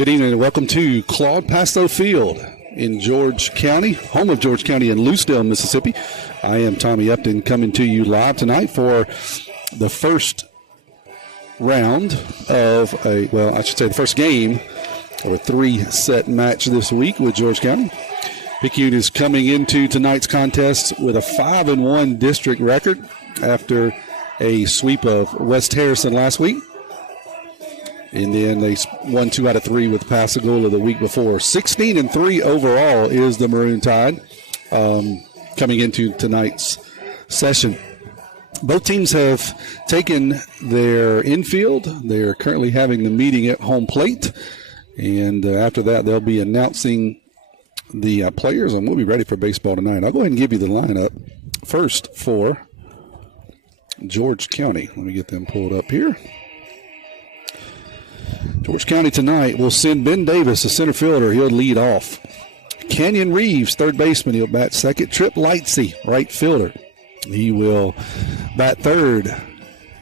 Good evening and welcome to Claude Pasto Field in George County, home of George County in Lucedale, Mississippi. I am Tommy Upton coming to you live tonight for the first round of the first game of a three-set match this week with George County. Picayune is coming into tonight's contest with a 5-1 district record after a sweep of West Harrison last week. And then they won 2 out of 3 with Pascagoula the week before. 16-3 overall is the Maroon Tide coming into tonight's session. Both teams have taken their infield. They're currently having the meeting at home plate. And after that, they'll be announcing the players, and we'll be ready for baseball tonight. I'll go ahead and give you the lineup first for George County. Let me get them pulled up here. George County tonight will send Ben Davis, the center fielder. He'll lead off. Canyon Reeves, third baseman. He'll bat second. Trip Lightsey, right fielder. He will bat third.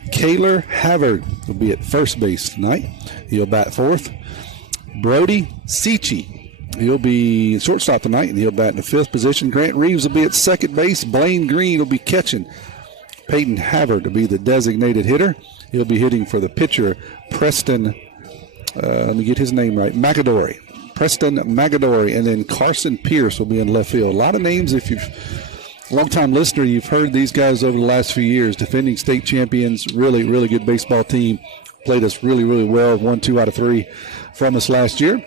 Kaylor Havard will be at first base tonight. He'll bat fourth. Brody Seachy, he'll be shortstop tonight, and he'll bat in the fifth position. Grant Reeves will be at second base. Blaine Green will be catching. Peyton Havard will be the designated hitter. He'll be hitting for the pitcher, Preston, let me get his name right, McAdory. Preston McAdory, and then Carson Pierce will be in left field. A lot of names, if you've long-time listener, you've heard these guys over the last few years. Defending state champions, really, really good baseball team. Played us really, really well. Won 2 out of 3 from us last year.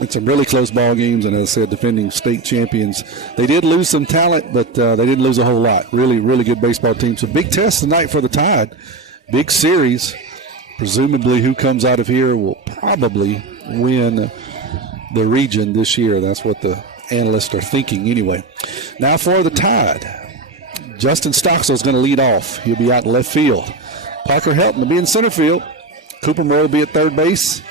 It's some really close ball games, and as I said, defending state champions. They did lose some talent, but they didn't lose a whole lot. Really, really good baseball team. So big test tonight for the Tide. Big series. Presumably who comes out of here will probably win the region this year. That's what the analysts are thinking anyway. Now for the Tide. Justin Stocksell is going to lead off. He'll be out in left field. Parker Helton will be in center field. Cooper Moore will be at third base.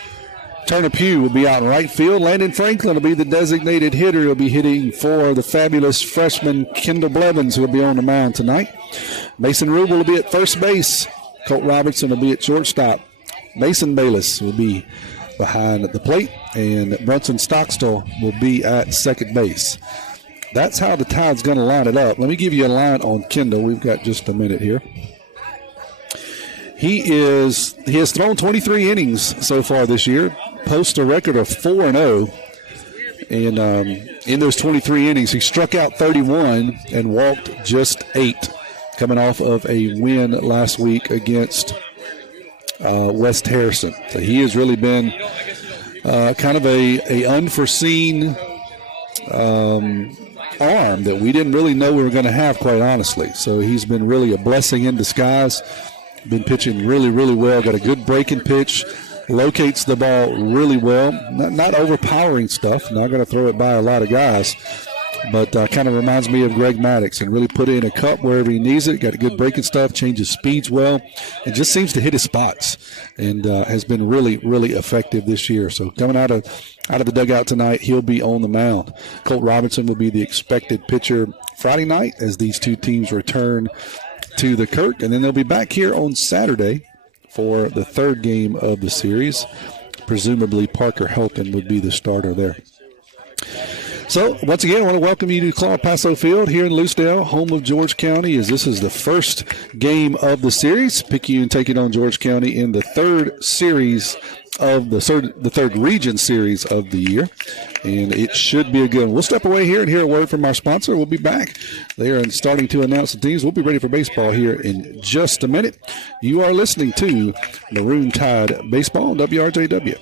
Turner Pugh will be out in right field. Landon Franklin will be the designated hitter. He'll be hitting for the fabulous freshman Kendall Blevins, who will be on the mound tonight. Mason Rubel will be at first base. Colt Robertson will be at shortstop. Mason Bayless will be behind the plate. And Brunson Stockstill will be at second base. That's how the Tide's going to line it up. Let me give you a line on Kendall. We've got just a minute here. He has thrown 23 innings so far this year, posts a record of 4-0. And in those 23 innings, he struck out 31 and walked just 8, coming off of a win last week against West Harrison. So he has really been kind of a unforeseen arm that we didn't really know we were going to have, quite honestly. So he's been really a blessing in disguise. Been pitching really, really well. Got a good breaking pitch. Locates the ball really well. Not overpowering stuff. Not going to throw it by a lot of guys. But kind of reminds me of Greg Maddox, and really put it in a cup wherever he needs it. Got a good breaking stuff. Changes speeds well. And just seems to hit his spots. And has been really, really effective this year. So coming out of the dugout tonight, he'll be on the mound. Colt Robinson will be the expected pitcher Friday night as these two teams return to the Kirk, and then they'll be back here on Saturday for the third game of the series. Presumably Parker Helton would be the starter there. So once again, I want to welcome you to Claude Pasto Field here in Lucedale, home of George County, as this is the first game of the series. Picayune taking on George County in the third series of the third region series of the year, and it should be a good one. We'll step away here and hear a word from our sponsor. We'll be back. They are starting to announce the teams. We'll be ready for baseball here in just a minute. You are listening to Maroon Tide Baseball on WRJW.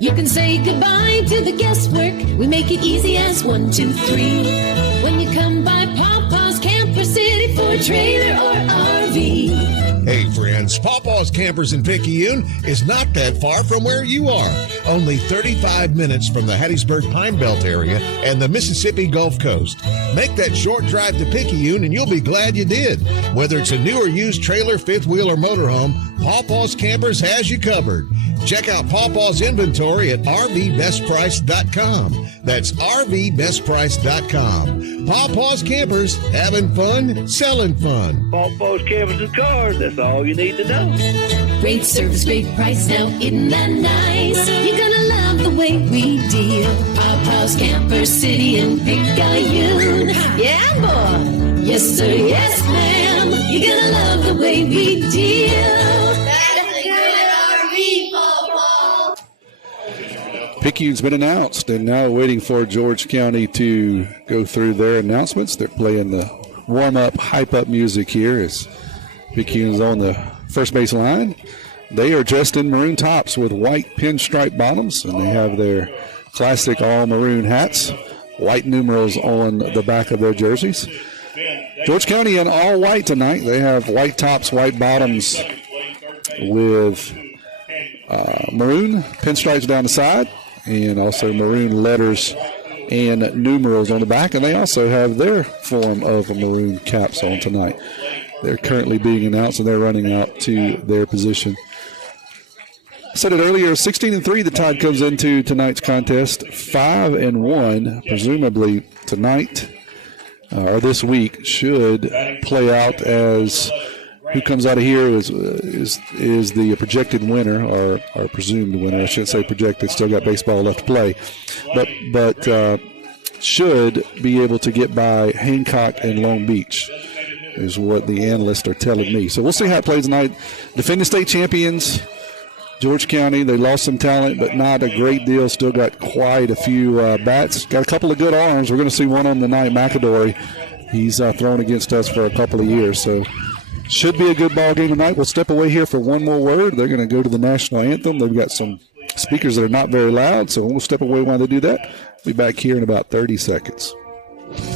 You can say goodbye to the guesswork. We make it easy as 1, 2, 3. When you come by Papa's Camper City for a trailer or RV. Hey friends, Pawpaw's Campers in Picayune is not that far from where you are. Only 35 minutes from the Hattiesburg Pine Belt area and the Mississippi Gulf Coast. Make that short drive to Picayune and you'll be glad you did. Whether it's a new or used trailer, fifth wheel, or motorhome, Pawpaw's Campers has you covered. Check out Pawpaw's inventory at RVBestPrice.com. That's RVBestPrice.com. Pawpaw's Campers, having fun, selling fun. Pawpaw's Campers and Cars, that's all you need to know. Great service, great price, now isn't that nice? You're gonna love the way we deal. Papa's Camper City in Picayune. Yeah, boy. Yes, sir, yes, ma'am. You're gonna love the way we deal. That's a good RV, Papa. Picayune's been announced, and now waiting for George County to go through their announcements. They're playing the warm-up, hype-up music here as Picayune's on the first base line. They are dressed in maroon tops with white pinstripe bottoms, and they have their classic all-maroon hats, white numerals on the back of their jerseys. George County in all white tonight. They have white tops, white bottoms with maroon pinstripes down the side, and also maroon letters and numerals on the back, and they also have their form of maroon caps on tonight. They're currently being announced, and they're running out to their position. I said it earlier, 16-3 the Tide comes into tonight's contest, 5-1, presumably tonight or this week should play out as who comes out of here is the projected winner, or presumed winner. I shouldn't say projected, still got baseball left to play, but should be able to get by Hancock and Long Beach, is what the analysts are telling me. So we'll see how it plays tonight. Defending state champions, George County, they lost some talent, but not a great deal. Still got quite a few bats. Got a couple of good arms. We're going to see one of them tonight, McAdory. He's thrown against us for a couple of years, so should be a good ball game tonight. We'll step away here for one more word. They're going to go to the national anthem. They've got some speakers that are not very loud, so we'll step away while they do that. We'll be back here in about 30 seconds.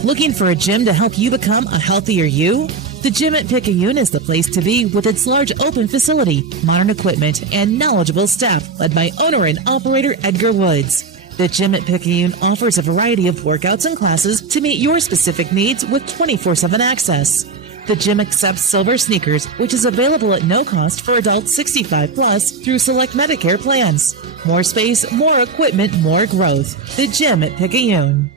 Looking for a gym to help you become a healthier you? The gym at Picayune is the place to be with its large open facility, modern equipment, and knowledgeable staff led by owner and operator Edgar Woods. The gym at Picayune offers a variety of workouts and classes to meet your specific needs with 24/7 access. The gym accepts silver sneakers, which is available at no cost for adults 65 plus through select Medicare plans. More space, more equipment, more growth. The gym at Picayune.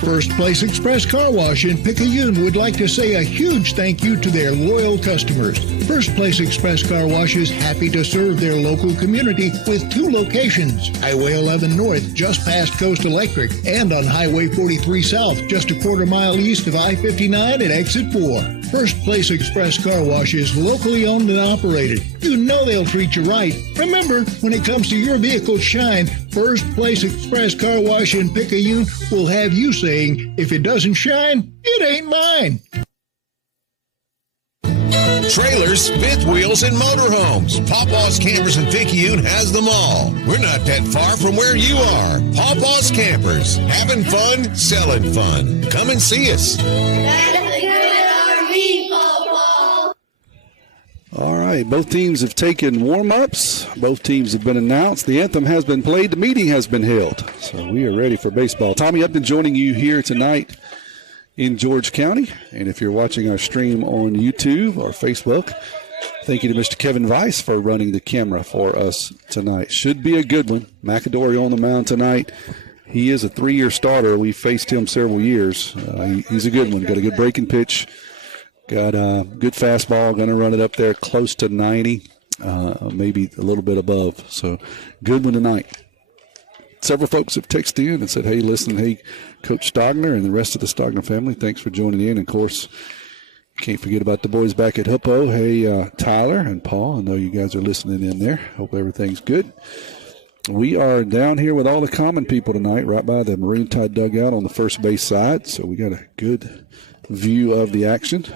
First Place Express Car Wash in Picayune would like to say a huge thank you to their loyal customers. First Place Express Car Wash is happy to serve their local community with 2 locations, Highway 11 North, just past Coast Electric, and on Highway 43 South, just a quarter mile east of I-59 at Exit 4. First Place Express Car Wash is locally owned and operated. You know they'll treat you right. Remember, when it comes to your vehicle's shine, First Place Express Car Wash in Picayune will have you saying, if it doesn't shine, it ain't mine. Trailers, fifth wheels, and motorhomes. Pawpaw's Campers in Picayune has them all. We're not that far from where you are. Pawpaw's Campers. Having fun, selling fun. Come and see us. That's a good RV, Papa. All right, both teams have taken warm-ups. Both teams have been announced. The anthem has been played. The meeting has been held. So we are ready for baseball. Tommy Upton joining you here tonight in George County. And if you're watching our stream on YouTube or Facebook, thank you to Mr. Kevin Weiss for running the camera for us tonight. Should be a good one. McAdory on the mound tonight. He is a 3-year starter. We faced him several years. He's a good one. Got a good breaking pitch. Got a good fastball. Going to run it up there close to 90, maybe a little bit above. So good one tonight. Several folks have texted in and said, hey, listen, hey, Coach Stogner and the rest of the Stogner family, thanks for joining in. Of course, can't forget about the boys back at Hippo. Hey, Tyler and Paul, I know you guys are listening in there. Hope everything's good. We are down here with all the common people tonight, right by the Marine Tide dugout on the first base side. So we got a good view of the action.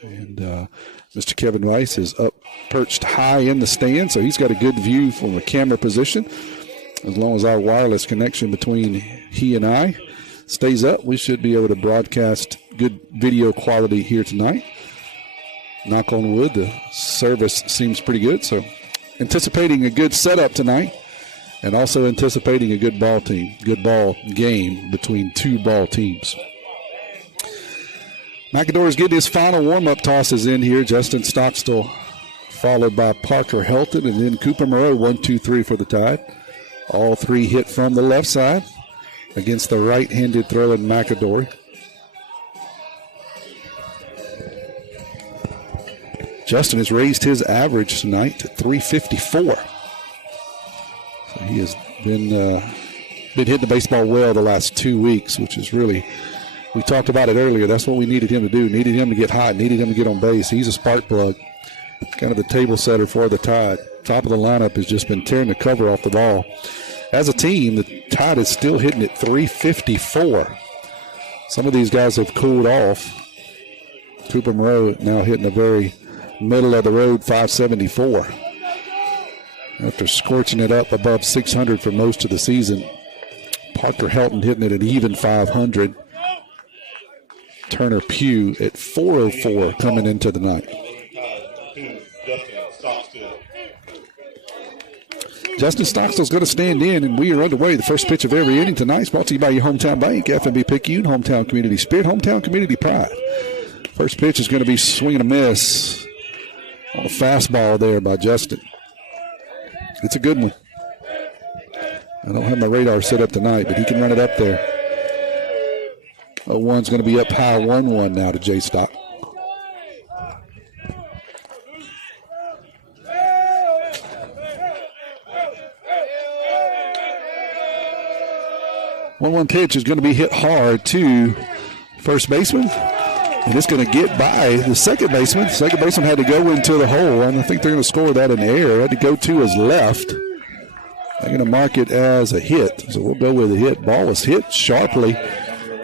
And Mr. Kevin Weiss is up perched high in the stand, so he's got a good view from a camera position. As long as our wireless connection between he and I stays up, we should be able to broadcast good video quality here tonight. Knock on wood, the service seems pretty good. So anticipating a good setup tonight and also anticipating a good ball game between 2 ball teams. McAdory's getting his final warm-up tosses in here. Justin Stockstill followed by Parker Helton and then Cooper Moreau, 1, 2, 3 for the Tide. All 3 hit from the left side against the right-handed throwing McAdory. Justin has raised his average tonight to 354. So he has been hitting the baseball well the last 2 weeks, which is really, we talked about it earlier. That's what we needed him to do. Needed him to get hot. Needed him to get on base. He's a spark plug, kind of the table setter for the Tide. Top of the lineup has just been tearing the cover off the ball. As a team, the Tide is still hitting at 354. Some of these guys have cooled off. Cooper Moreau now hitting a very middle of the road 574. After scorching it up above 600 for most of the season. Parker Helton hitting it at even 500. Turner Pugh at 404 coming into the night. Justin Stockstill's going to stand in, and we are underway. The first pitch of every inning tonight is brought to you by your hometown bank, FNB Picayune, hometown community spirit, hometown community pride. First pitch is going to be swinging a miss on a fastball there by Justin. It's a good one. I don't have my radar set up tonight, but he can run it up there. 0-1's going to be up high 1-1 now to Jay Stock. One pitch is going to be hit hard to first baseman. And it's going to get by the second baseman. The second baseman had to go into the hole, and I think they're going to score that in the air. Had to go to his left. They're going to mark it as a hit. So we'll go with a hit. Ball was hit sharply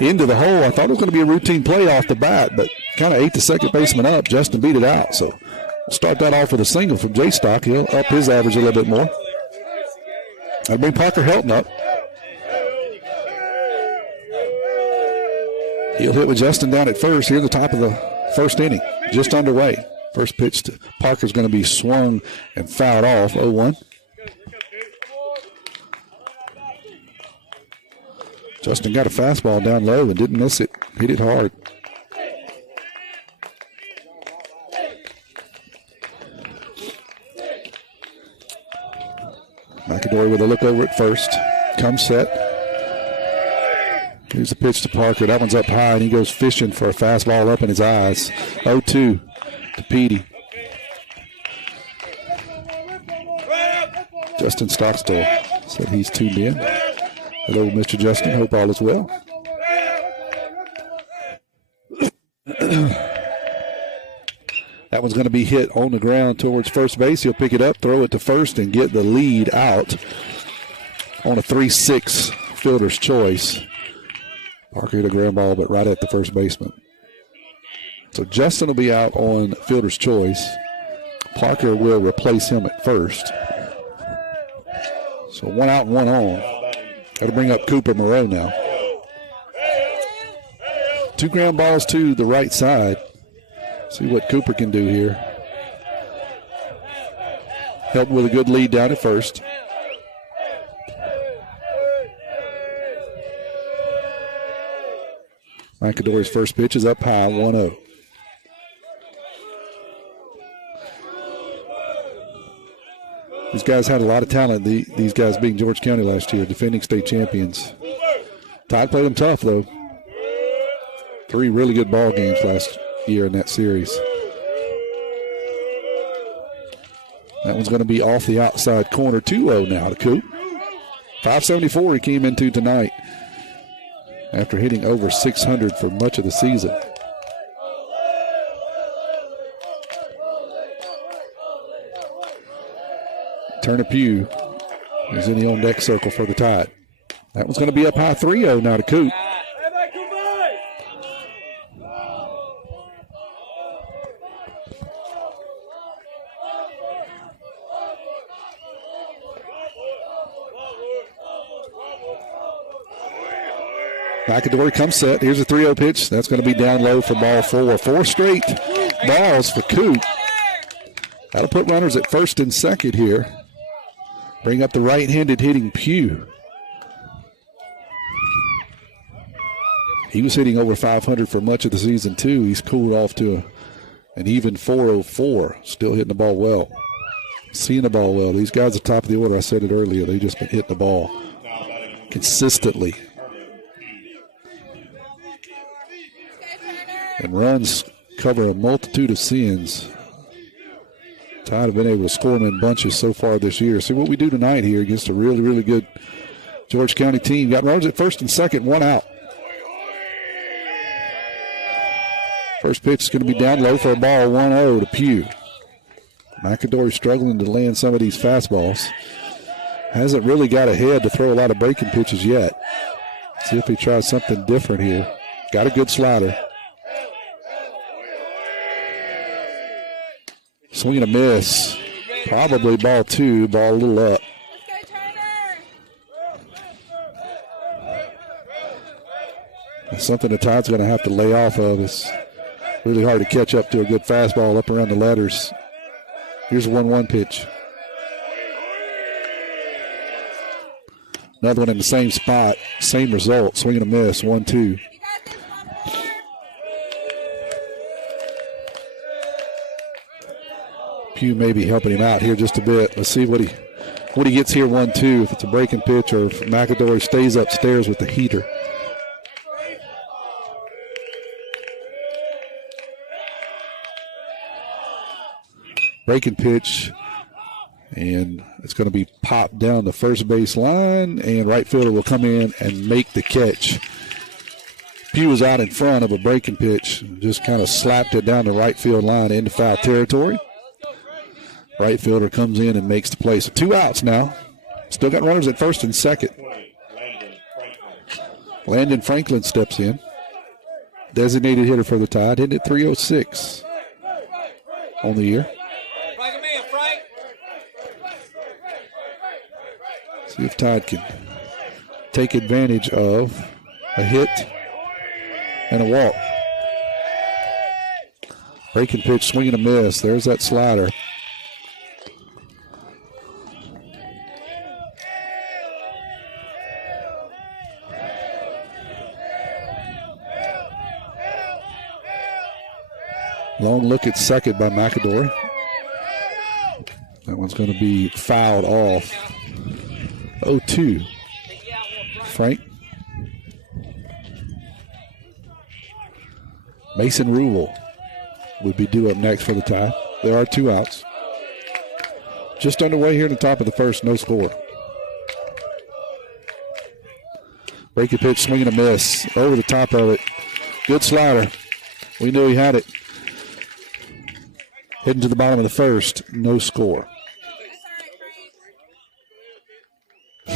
into the hole. I thought it was going to be a routine play off the bat, but kind of ate the second baseman up. Justin beat it out. So we'll start that off with a single from Jay Stock. He'll up his average a little bit more. That'll bring Parker Helton up. He'll hit with Justin down at first here at the top of the first inning. Just underway. First pitch to Parker's going to be swung and fouled off. 0-1. Justin got a fastball down low and didn't miss it. Hit it hard. McAdory with a look over at first. Comes set. Here's a pitch to Parker. That one's up high, and he goes fishing for a fastball up in his eyes. 0-2 to Petey. Justin Stockstill said he's tuned in. Hello, Mr. Justin. Hope all is well. That one's going to be hit on the ground towards first base. He'll pick it up, throw it to first, and get the lead out on a 3-6 fielder's choice. Parker hit a ground ball, but right at the first baseman. So Justin will be out on fielder's choice. Parker will replace him at first. So 1 out and 1 on. Got to bring up Cooper Moreau now. 2 ground balls to the right side. See what Cooper can do here. Help with a good lead down at first. McAdory's first pitch is up high, 1-0. These guys had a lot of talent, these guys being George County last year, defending state champions. Tide played them tough, though. 3 really good ball games last year in that series. That one's going to be off the outside corner, 2-0 now to Coop. 574 he came into tonight after hitting over 600 for much of the season. Turner Pugh is in the on-deck circle for the Tide. That one's going to be up high, 3-0 now to Coop. McAdory comes set. Here's a 3-0 pitch. That's going to be down low for ball 4. 4 straight balls for Coop. That'll put runners at first and second here. Bring up the right-handed hitting Pugh. He was hitting over 500 for much of the season, too. He's cooled off to an even 404. Still hitting the ball well. Seeing the ball well. These guys at the top of the order, I said it earlier, they've just been hitting the ball consistently. And runs cover a multitude of sins. Tide have been able to score them in bunches so far this year. See what we do tonight here against a really, really good George County team. Got runners at first and second, one out. First pitch is going to be down low for a ball, 1-0 to Pugh. McAdory struggling to land some of these fastballs. Hasn't really got ahead to throw a lot of breaking pitches yet. See if he tries something different here. Got a good slider. Swing and a miss. Probably ball 2, ball a little up. That's something the Tide's going to have to lay off of. It's really hard to catch up to a good fastball up around the letters. Here's a 1-1 pitch. Another one in the same spot, same result. Swing and a miss, 1-2. Pugh may be helping him out here just a bit. Let's see what he gets here, 1-2. If it's a breaking pitch or if McAdory stays upstairs with the heater. Breaking pitch, and it's going to be popped down the first base line, and right fielder will come in and make the catch. Pugh was out in front of a breaking pitch, just kind of slapped it down the right field line into foul territory. Right fielder comes in and makes the play. So 2 outs now. Still got runners at first and second. Landon Franklin steps in. Designated hitter for the Tide, hitting at .306 on the year. See if Tide can take advantage of a hit and a walk. Breaking pitch, swing and a miss. There's that slider. Long look at second by McAdory. That one's going to be fouled off. 0-2. Frank. Mason Rule would be due up next for the Tide. There are 2 outs. Just underway here in the top of the first, no score. Breaking pitch, swing and a miss. Over the top of it. Good slider. We knew he had it. Heading to the bottom of the first, no score.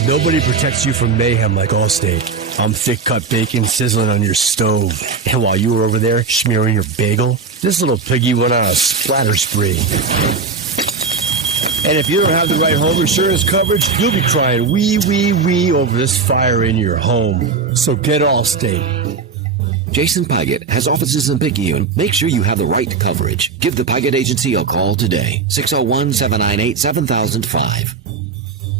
Nobody protects you from mayhem like Allstate. I'm thick-cut bacon sizzling on your stove. And while you were over there smearing your bagel, this little piggy went on a splatter spree. And if you don't have the right home insurance coverage, you'll be crying wee, wee, wee over this fire in your home. So get Allstate. Jason Pygott has offices in Picayune. Make sure you have the right coverage. Give the Pygott Agency a call today. 601-798-7005.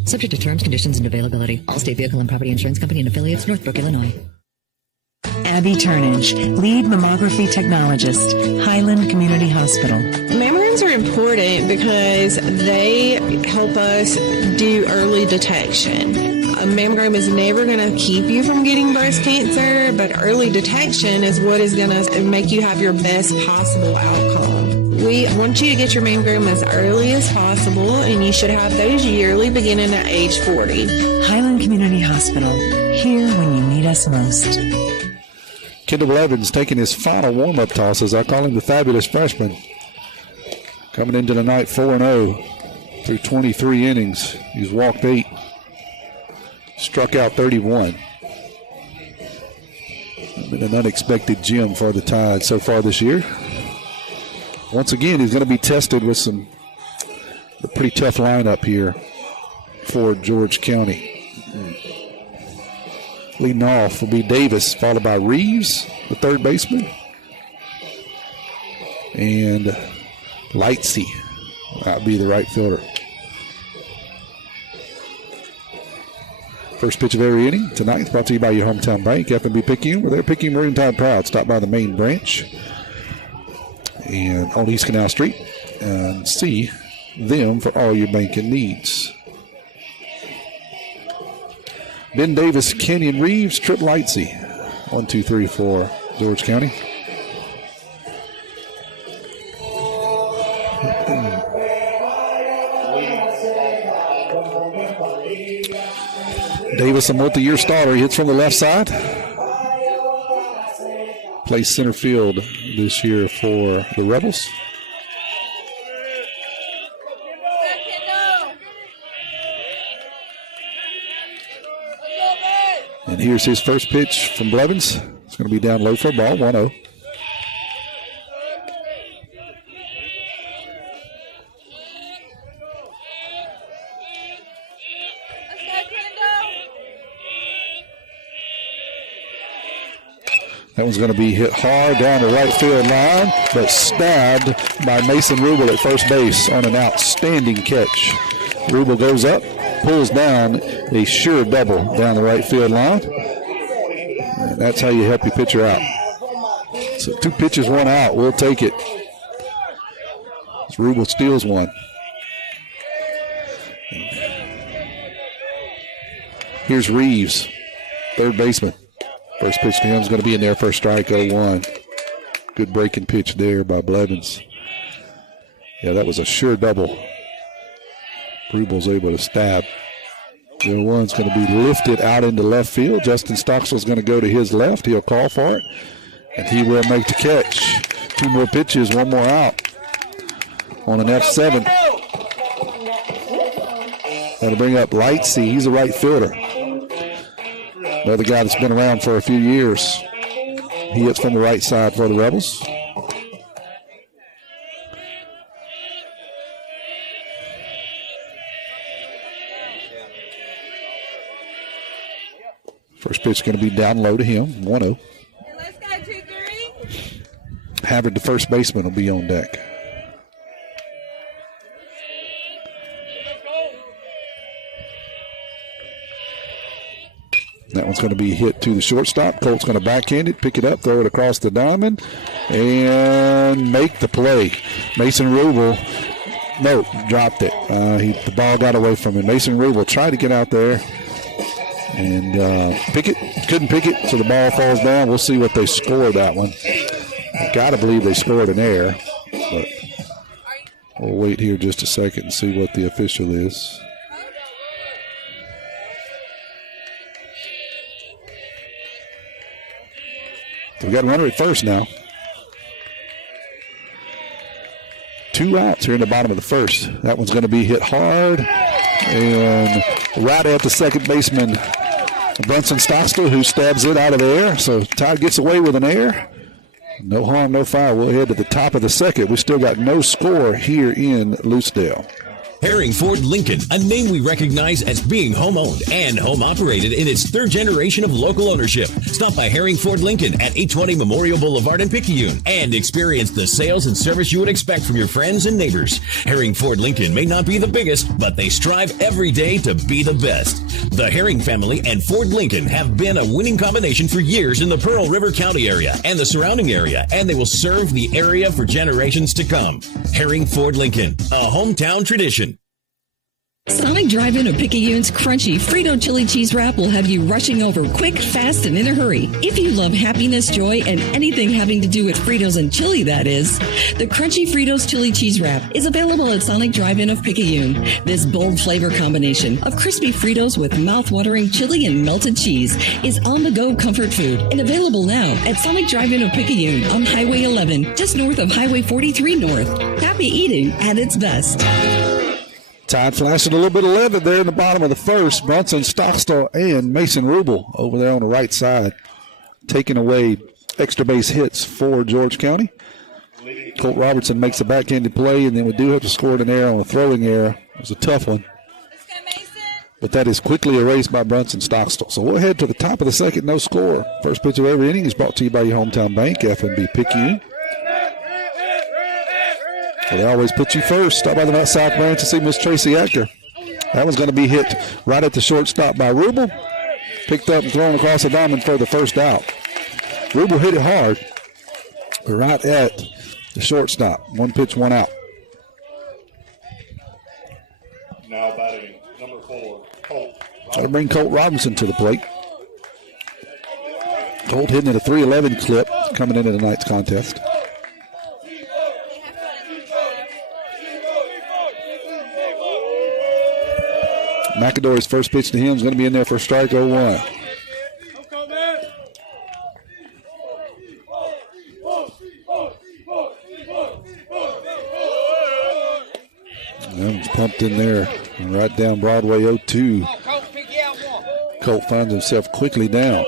Subject to terms, conditions, and availability. Allstate Vehicle and Property Insurance Company and affiliates, Northbrook, Illinois. Abby Turnage, lead mammography technologist, Highland Community Hospital. Mammograms are important because they help us do early detection. A mammogram is never going to keep you from getting breast cancer, but early detection is what is going to make you have your best possible outcome. We want you to get your mammogram as early as possible, and you should have those yearly beginning at age 40. Highland Community Hospital, here when you need us most. Kendall Evans taking his final warm-up tosses. I call him the fabulous freshman. Coming into the night 4-0 through 23 innings. He's walked 8, struck out 31. Been an unexpected gem for the Tide so far this year. Once again, he's going to be tested with a pretty tough lineup here for George County. Leading off will be Davis, followed by Reeves, the third baseman, and Lightsey. That'll be the right fielder. First pitch of every inning tonight is brought to you by your hometown bank, F&B Picayune. We're there, Picayune Marine Tide proud. Stop by the main branch and on East Canal Street and see them for all your banking needs. Ben Davis, Kenyon Reeves, Trip Lightsey. 1, 2, 3 for George County. Davis, a multi-year starter. He hits from the left side. Plays center field this year for the Rebels. And here's his first pitch from Blevins. It's going to be down low for a ball, 1-0. That one's going to be hit hard down the right field line, but stabbed by Mason Rubel at first base on an outstanding catch. Rubel goes up, pulls down a sure double down the right field line. And that's how you help your pitcher out. So 2 pitches, 1 out. We'll take it. Rubel steals one. Here's Reeves, third baseman. First pitch to him is going to be in there for a strike, 0-1. Good breaking pitch there by Blevins. Yeah, that was a sure double. Rubel's able to stab. 0-1's going to be lifted out into left field. Justin Stockstill's going to go to his left. He'll call for it, and he will make the catch. 2 more pitches, 1 more out on an F7. That'll bring up Lightsey. He's a right fielder. Another guy that's been around for a few years. He hits from the right side for the Rebels. First pitch is going to be down low to him, 1-0. Let's go, 2-3. Havard, the first baseman, will be on deck. That one's going to be hit to the shortstop. Colt's going to backhand it, pick it up, throw it across the diamond, and make the play. Mason Rubel, no, dropped it. The ball got away from him. Mason Rubel tried to get out there and pick it. Couldn't pick it, so the ball falls down. We'll see what they scored that one. I got to believe they scored an error, but we'll wait here just a second and see what the official is. We got a runner at first now. 2 outs here in the bottom of the first. That one's going to be hit hard and right at the second baseman, Brunson Stockstill, who stabs it out of the air. So Todd gets away with an error. No harm, no foul. We'll head to the top of the second. We still got no score here in Loosedale. Herring Ford Lincoln, a name we recognize as being home-owned and home-operated in its 3rd generation of local ownership. Stop by Herring Ford Lincoln at 820 Memorial Boulevard in Picayune and experience the sales and service you would expect from your friends and neighbors. Herring Ford Lincoln may not be the biggest, but they strive every day to be the best. The Herring family and Ford Lincoln have been a winning combination for years in the Pearl River County area and the surrounding area, and they will serve the area for generations to come. Herring Ford Lincoln, a hometown tradition. Sonic Drive-In of Picayune's crunchy Frito chili cheese wrap will have you rushing over quick, fast, and in a hurry. If you love happiness, joy, and anything having to do with Fritos and chili, that is, the crunchy Fritos chili cheese wrap is available at Sonic Drive-In of Picayune. This bold flavor combination of crispy Fritos with mouth-watering chili and melted cheese is on-the-go comfort food and available now at Sonic Drive-In of Picayune on Highway 11, just north of Highway 43 North. Happy eating at its best. Tide flashing a little bit of leather there in the bottom of the first. Brunson Stockstill and Mason Rubel over there on the right side, taking away extra base hits for George County. Colt Robertson makes a backhanded play, and then we do have to score an error on a throwing error. It was a tough one. But that is quickly erased by Brunson Stockstill. So we'll head to the top of the second, no score. First pitch of every inning is brought to you by your hometown bank, FNB Picayune. They always put you first. Stop by the South Branch to see Miss Tracy Acker. That one's going to be hit right at the shortstop by Rubel. Picked up and thrown across the diamond for the first out. Rubel hit it hard, right at the shortstop. 1 pitch, 1 out. Now batting number 4, Colt. That'll bring Colt Robinson to the plate. Colt hitting at a 311 clip coming into tonight's contest. McAdory's first pitch to him is going to be in there for strike 0-1. That was pumped in there, right down Broadway 0-2. Colt finds himself quickly down.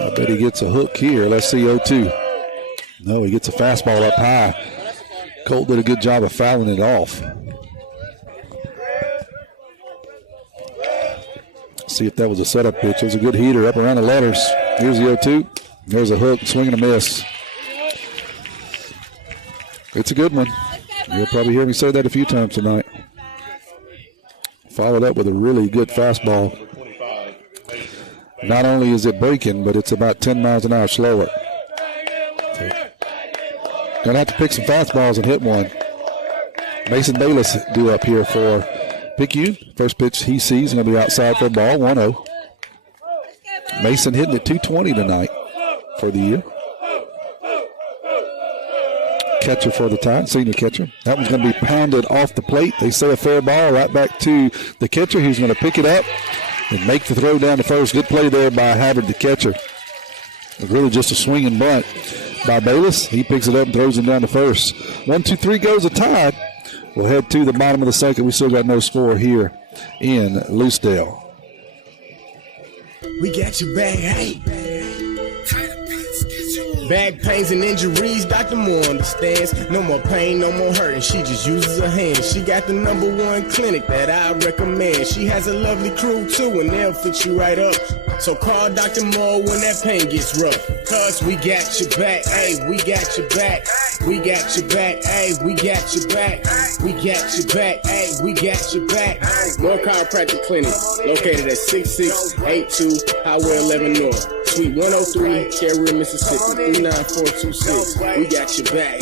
I bet he gets a hook here. Let's see 0-2. No, he gets a fastball up high. Colt did a good job of fouling it off. See if that was a setup pitch. It was a good heater up around the letters. Here's the 0-2. There's a hook, swing and a miss. It's a good one. You'll probably hear me say that a few times tonight. Followed up with a really good fastball. Not only is it breaking, but it's about 10 miles an hour slower. Gonna have to pick some fastballs and hit one. Mason Bayless due up here for Picayune. First pitch he sees is going to be outside for a ball, 1-0. Mason hitting at 220 tonight for the year. Catcher for the Tide, senior catcher. That one's going to be pounded off the plate. They say a fair ball right back to the catcher. He's going to pick it up and make the throw down to first. Good play there by Havard, the catcher. It was really just a swing and bunt by Bayless. He picks it up and throws him down to first. 1-2-3 goes a Tide. We'll head to the bottom of the second. We still got no score here in Loosedale. We got your back, hey. Back pains and injuries, Dr. Moore understands. No more pain, no more hurting. She just uses her hands. She got the #1 clinic that I recommend. She has a lovely crew too, and they'll fix you right up. So call Dr. Moore when that pain gets rough. Cause we got your back, hey, we got your back. We got your back, hey, we got your back. We got your back, hey, we got your back. Moore Chiropractic Clinic, located at 6682 Highway 11 North. Suite 103, Carroll, Mississippi, 39426. We got your back.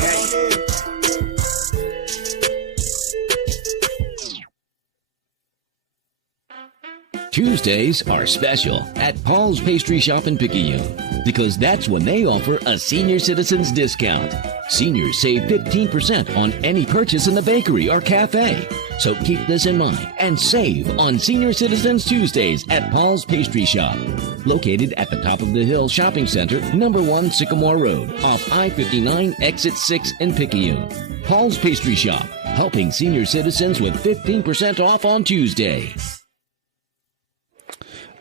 Tuesdays are special at Paul's Pastry Shop in Picayune because that's when they offer a senior citizens discount. Seniors save 15% on any purchase in the bakery or cafe. So keep this in mind and save on Senior Citizens Tuesdays at Paul's Pastry Shop. Located at the Top of the Hill Shopping Center, #1 Sycamore Road, off I-59, Exit 6 in Picayune. Paul's Pastry Shop, helping senior citizens with 15% off on Tuesday.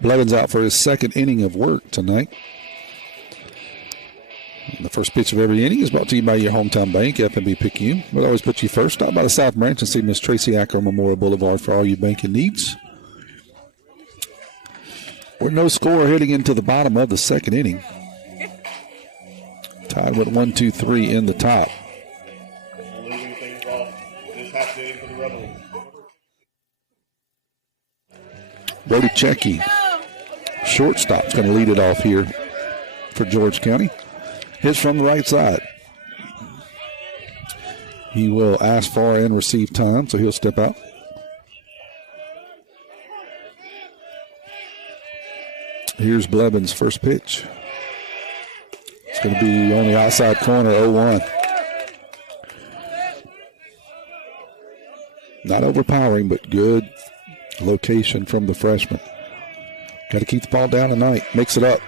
Blevins out for his second inning of work tonight. The first pitch of every inning is brought to you by your hometown bank, F&B Picayune. We'll always put you first. Stop by the South Branch and see Miss Tracy Acker Memorial Boulevard for all your banking needs. We're no score heading into the bottom of the second inning. Tied with 1-2-3 in the top. Leading things off this half inning for the Rebels. Brody Checky, shortstop's going to lead it off here for George County. Hits from the right side. He will ask for and receive time, so he'll step out. Here's Blevins' first pitch. It's going to be on the outside corner, 0-1. Not overpowering, but good location from the freshman. Got to keep the ball down tonight. Mix it up.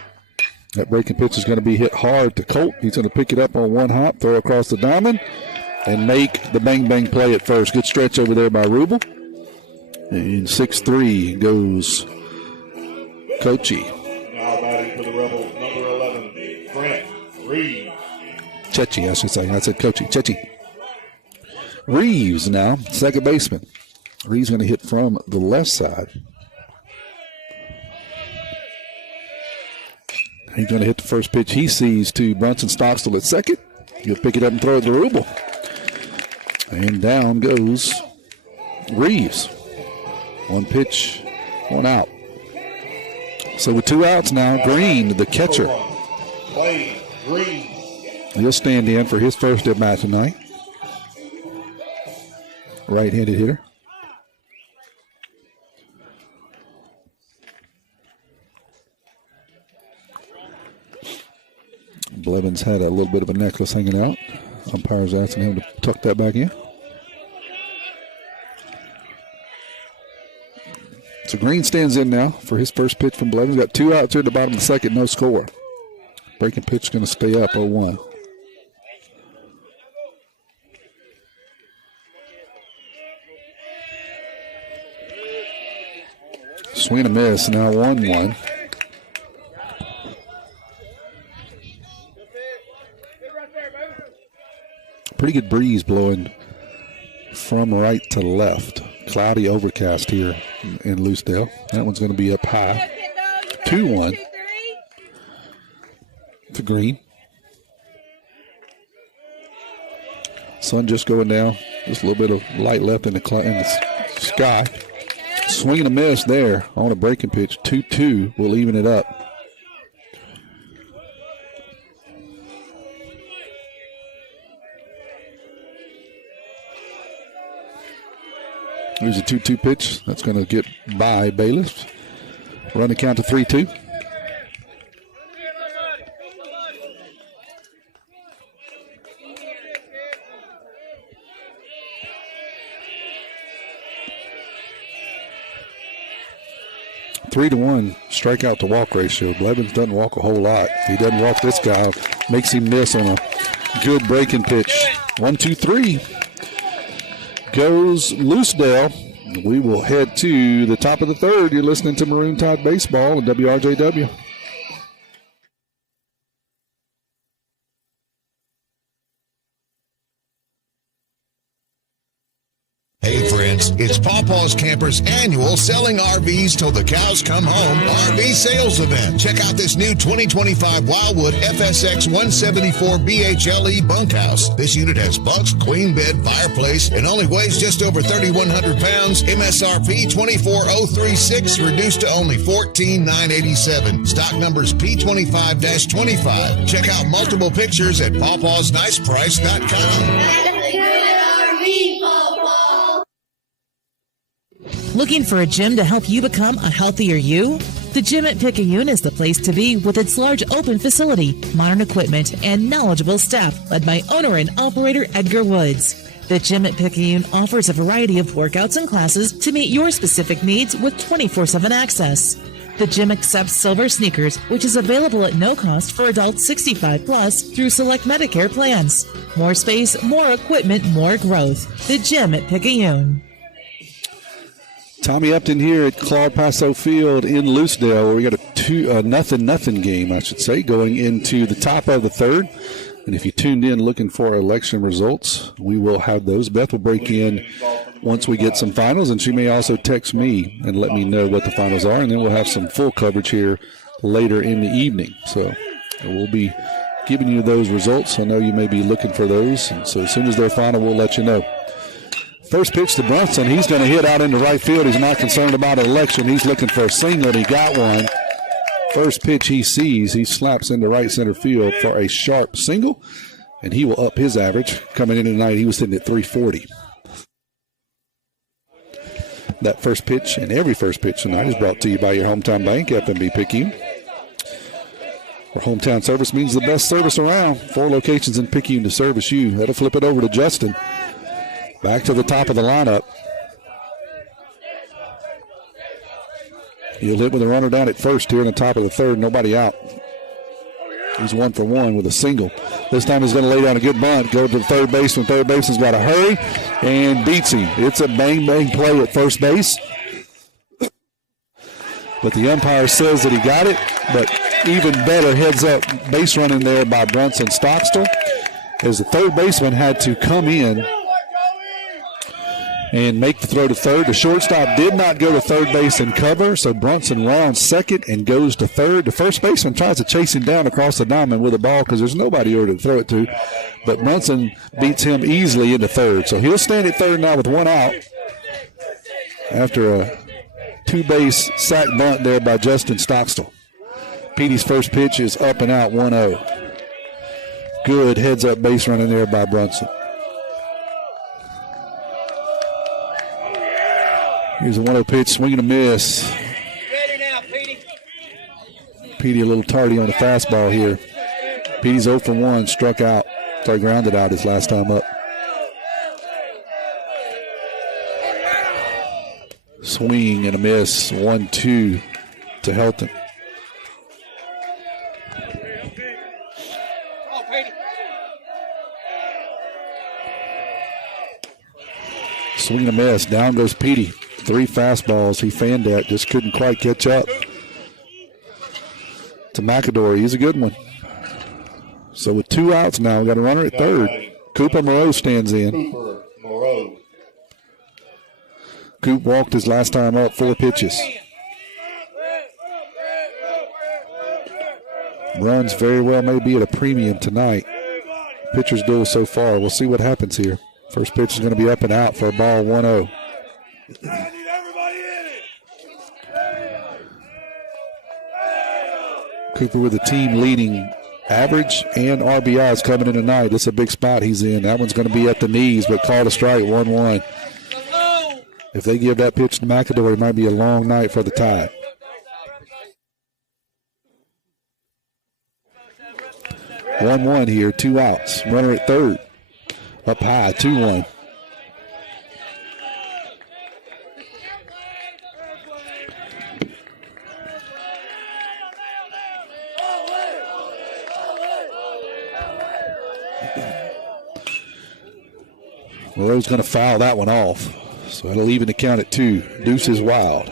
That breaking pitch is going to be hit hard to Colt. He's going to pick it up on one hop, throw across the diamond, and make the bang-bang play at first. Good stretch over there by Rubel. And 6-3 goes Kochi. Now batting for the Rebels, #11, Grant Reeves. Chechi, I should say. I said Kochi. Chechi. Reeves now, second baseman. Reeves going to hit from the left side. He's going to hit the first pitch he sees to Brunson Stockstill at second. He'll pick it up and throw it to Rubel. And down goes Reeves. One pitch, one out. So with 2 outs now, Green, the catcher. Wade Green. He'll stand in for his first at bat tonight. Right-handed hitter. Blevins had a little bit of a necklace hanging out. Umpire's asking him to tuck that back in. So Green stands in now for his first pitch from Blevins. Got 2 outs here at the bottom of the second, no score. Breaking pitch going to stay up 0-1. Swing and a miss, now 1-1. Pretty good breeze blowing from right to left. Cloudy overcast here in Loosedale. That one's going to be up high. 2-1 for Green. Sun just going down. Just a little bit of light left in the sky. Swing and a miss there on a breaking pitch. 2-2 will even it up. Here's a 2-2 pitch. That's going to get by Bailiff. Run the count to 3-2. Three to 1 strikeout to walk ratio. Blevins doesn't walk a whole lot. He doesn't walk this guy. Makes him miss on a good breaking pitch. 1-2-3. Goes Loosedale. We will head to the top of the third. You're listening to Maroon Tide Baseball at WRJW. Hey friends, it's Pawpaw's Campers' annual Selling RVs Till the Cows Come Home RV sales event. Check out this new 2025 Wildwood FSX 174 BHLE bunkhouse. This unit has bunks, queen bed, fireplace, and only weighs just over 3,100 pounds. MSRP 24036, reduced to only $14,987. Stock numbers P25-25. Check out multiple pictures at pawpawsniceprice.com. Looking for a gym to help you become a healthier you? The Gym at Picayune is the place to be with its large open facility, modern equipment, and knowledgeable staff led by owner and operator Edgar Woods. The Gym at Picayune offers a variety of workouts and classes to meet your specific needs with 24/7 access. The gym accepts silver sneakers, which is available at no cost for adults 65 plus through select Medicare plans. More space, more equipment, more growth. The Gym at Picayune. Tommy Upton here at Claude Paso Field in Loosedale, where we got a 0-0 game, I should say, going into the top of the third. And if you tuned in looking for election results, we will have those. Beth will break in once we get some finals, and she may also text me and let me know what the finals are, and then we'll have some full coverage here later in the evening. So we'll be giving you those results. I know you may be looking for those, and so as soon as they're final, we'll let you know. First pitch to Brunson. He's going to hit out into right field. He's not concerned about an election. He's looking for a single, and he got one. First pitch he sees, he slaps into right center field for a sharp single, and he will up his average. Coming in tonight, he was hitting at 340. That first pitch and every first pitch tonight is brought to you by your hometown bank, FNB Picayune. Our hometown service means the best service around. 4 locations in Picayune to service you. That'll flip it over to Justin. Back to the top of the lineup. He'll hit with a runner down at first here in the top of the third. Nobody out. He's 1 for 1 with a single. This time he's going to lay down a good bunt. Go to the third baseman. Third baseman's got to hurry and beats him. It's a bang-bang play at first base. But the umpire says that he got it. But even better, heads up base running there by Brunson Stockstill, as the third baseman had to come in and make the throw to third. The shortstop did not go to third base and cover, so Brunson rounds second and goes to third. The first baseman tries to chase him down across the diamond with a ball because there's nobody over to throw it to, but Brunson beats him easily into third. So he'll stand at third now with 1 out after a 2-base sack bunt there by Justin Stockstill. Petey's first pitch is up and out, 1-0. Good heads-up base running there by Brunson. Here's a 1-0 pitch, swing and a miss. Ready now, Petey. Petey a little tardy on the fastball here. Petey's 0 for 1, struck out. Sorry, grounded out his last time up. Swing and a miss. 1-2 to Helton. Swing and a miss. Down goes Petey. 3 fastballs. He fanned that. Just couldn't quite catch up to McAdory. He's a good one. So with 2 outs now, we got a runner at third. Cooper Moreau stands in. Cooper Moreau. Coop walked his last time up, 4 pitches. Runs very well may be at a premium tonight. Pitcher's duel so far. We'll see what happens here. First pitch is going to be up and out for a ball 1-0. Cooper with the team leading average and RBIs coming in tonight. This is a big spot he's in. That one's going to be at the knees, but called a strike, 1-1. If they give that pitch to McAdory, it might be a long night for the Tide. One here, 2 outs. Runner at third. Up high, 2-1. Moreau's going to foul that one off. So that'll even the count at 2. Deuce is wild.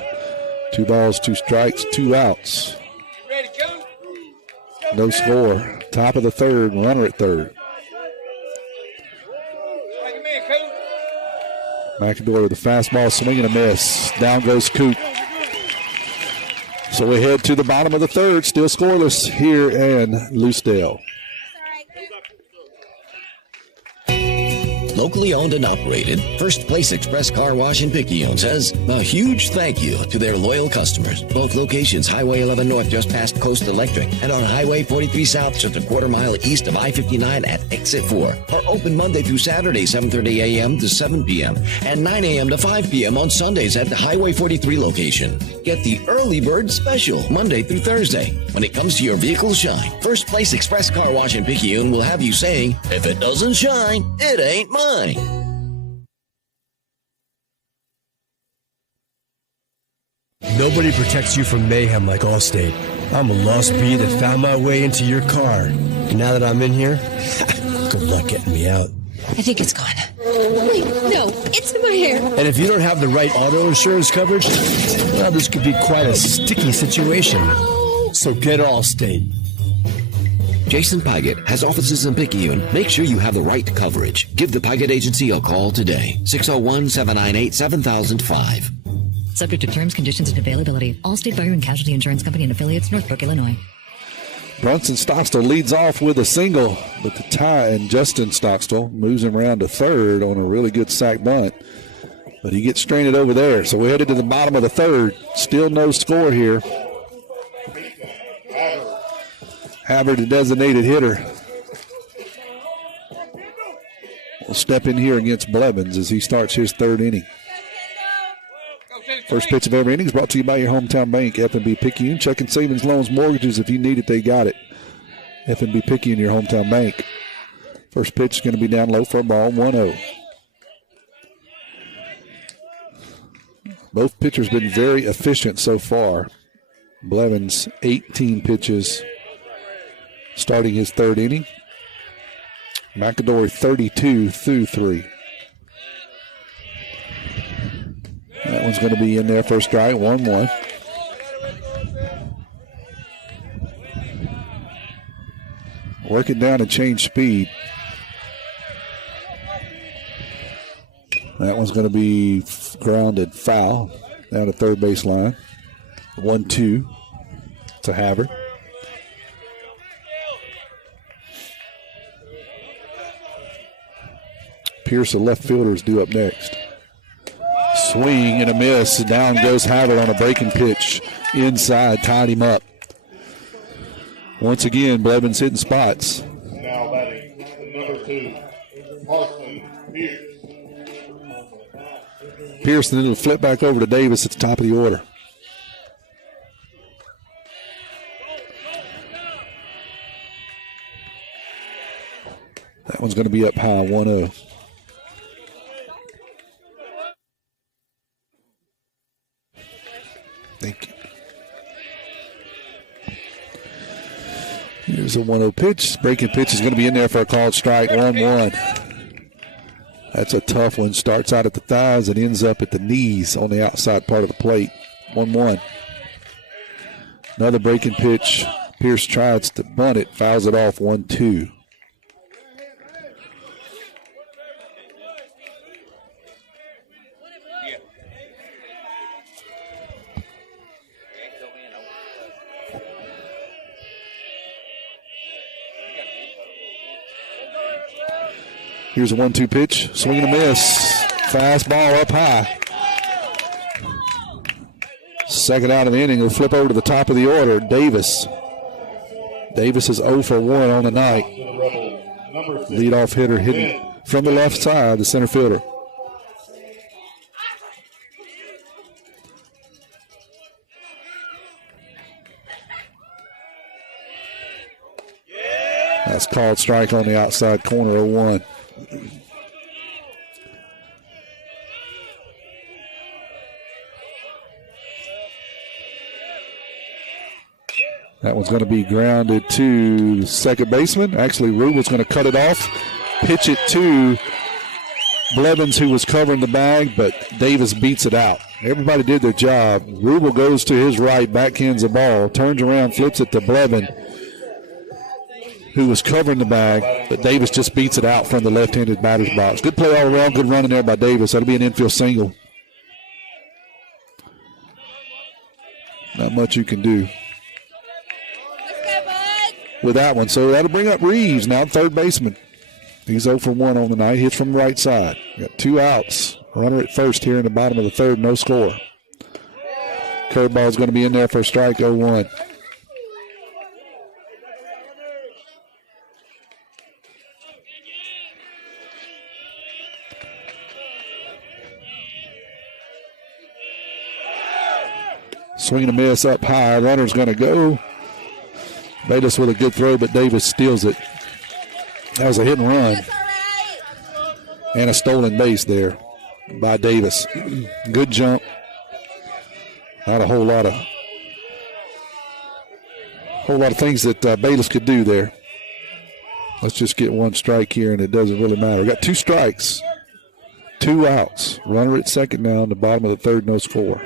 2 balls, 2 strikes, 2 outs. No score. Top of the third, runner at third. McAdory with a fastball, swing and a miss. Down goes Coop. So we head to the bottom of the third, still scoreless here in Loosedale. Locally owned and operated, First Place Express Car Wash in Picayune says a huge thank you to their loyal customers. Both locations, Highway 11 North just past Coast Electric and on Highway 43 South just a quarter mile east of I-59 at Exit 4, are open Monday through Saturday, 7:30 a.m. to 7 p.m. and 9 a.m. to 5 p.m. on Sundays at the Highway 43 location. Get the early bird special Monday through Thursday. When it comes to your vehicle's shine, First Place Express Car Wash in Picayune will have you saying, if it doesn't shine, it ain't mine. Nobody protects you from mayhem like Allstate. I'm a lost bee that found my way into your car. And now that I'm in here, good luck getting me out. I think it's gone. Wait, no, it's in my hair. And if you don't have the right auto insurance coverage, well, this could be quite a sticky situation. So get Allstate. Jason Pygott has offices in Picayune. Make sure you have the right coverage. Give the Pygott Agency a call today. 601-798-7005. Subject to terms, conditions, and availability. Allstate Fire and Casualty Insurance Company and affiliates, Northbrook, Illinois. Brunson Stockstill leads off with a single, but the tie, and Justin Stockstill moves him around to third on a really good sack bunt. But he gets stranded over there. So we're headed to the bottom of the third. Still no score here. Havard, the designated hitter, will step in here against Blevins as he starts his third inning. First pitch of every inning is brought to you by your hometown bank, F&B Picayune. Checking savings, loans, mortgages. If you need it, they got it. F&B Picayune, your hometown bank. First pitch is going to be down low for a ball, 1-0. Both pitchers been very efficient so far. Blevins, 18 pitches starting his third inning. McAdory, 32 through 3. That one's going to be in there for a strike, 1-1. Work it down and change speed. That one's going to be grounded foul down the third base line. 1-2 to Havard. Pierce, the left fielder, is due up next. Swing and a miss. Down goes Havard on a breaking pitch. Inside, tied him up. Once again, Blevins hitting spots. Now batting number 2, Austin Pierce. Pierce, and then it'll flip back over to Davis at the top of the order. That one's going to be up high, 1-0. Here's a 1-0 pitch. Breaking pitch is going to be in there for a called strike. 1-1. That's a tough one. Starts out at the thighs and ends up at the knees on the outside part of the plate. 1-1. Another breaking pitch. Pierce tries to bunt it, fouls it off. 1-2. Here's a 1-2 pitch. Swing and a miss. Fastball up high. Second out of the inning. He'll flip over to the top of the order. Davis. Davis is 0 for 1 on the night. Leadoff hitter hitting from the left side, the center fielder. That's called strike on the outside corner. 0-1. That one's going to be grounded to the second baseman. Actually, Rubel's going to cut it off, pitch it to Blevins, who was covering the bag, but Davis beats it out. Everybody did their job. Rubel goes to his right, backhands the ball, turns around, flips it to Blevin, who was covering the bag, but Davis just beats it out from the left-handed batter's box. Good play all around, good running there by Davis. That'll be an infield single. Not much you can do with that one. So that'll bring up Reeves, now third baseman. He's 0 for 1 on the night. Hits from the right side. Got 2 outs. Runner at first here in the bottom of the third. No score. Curveball's going to be in there for a strike. 0-1. Swing and a miss up high. Runner's going to go. Bayless with a good throw, but Davis steals it. That was a hit and run. And a stolen base there by Davis. Good jump. Not a whole lot of things that Bayless could do there. Let's just get 1 strike here, and it doesn't really matter. Got 2 strikes, 2 outs. Runner at second now in the bottom of the third, no score.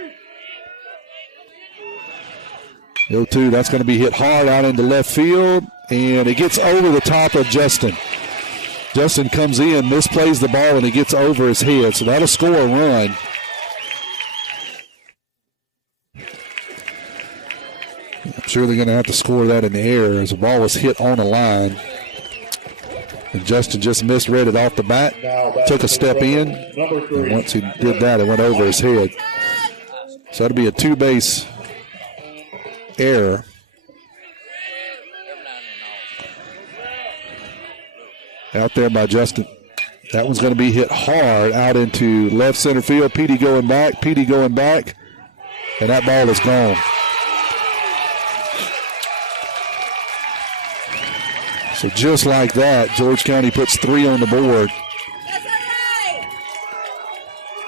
0-2, that's going to be hit hard out into left field, and it gets over the top of Justin. Justin comes in, misplays the ball, and it gets over his head, so that'll score a run. I'm sure they're going to have to score that in the air as the ball was hit on the line. And Justin just misread it off the bat, took a step in, and once he did that, it went over his head. So that'll be a 2-base error. Out there by Justin. That one's going to be hit hard out into left center field. Petey going back, and that ball is gone. So just like that, George County puts 3 on the board.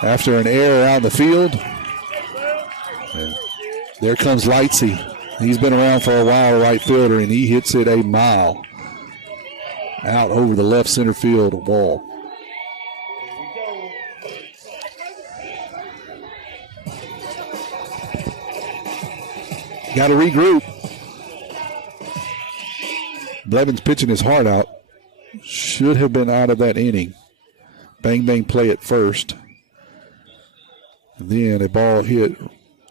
After an error out in the field, there comes Lightsey. He's been around for a while, right fielder, and he hits it a mile out over the left center field wall. Got to regroup. Blevins pitching his heart out. Should have been out of that inning. Bang, bang play at first. And then a ball hit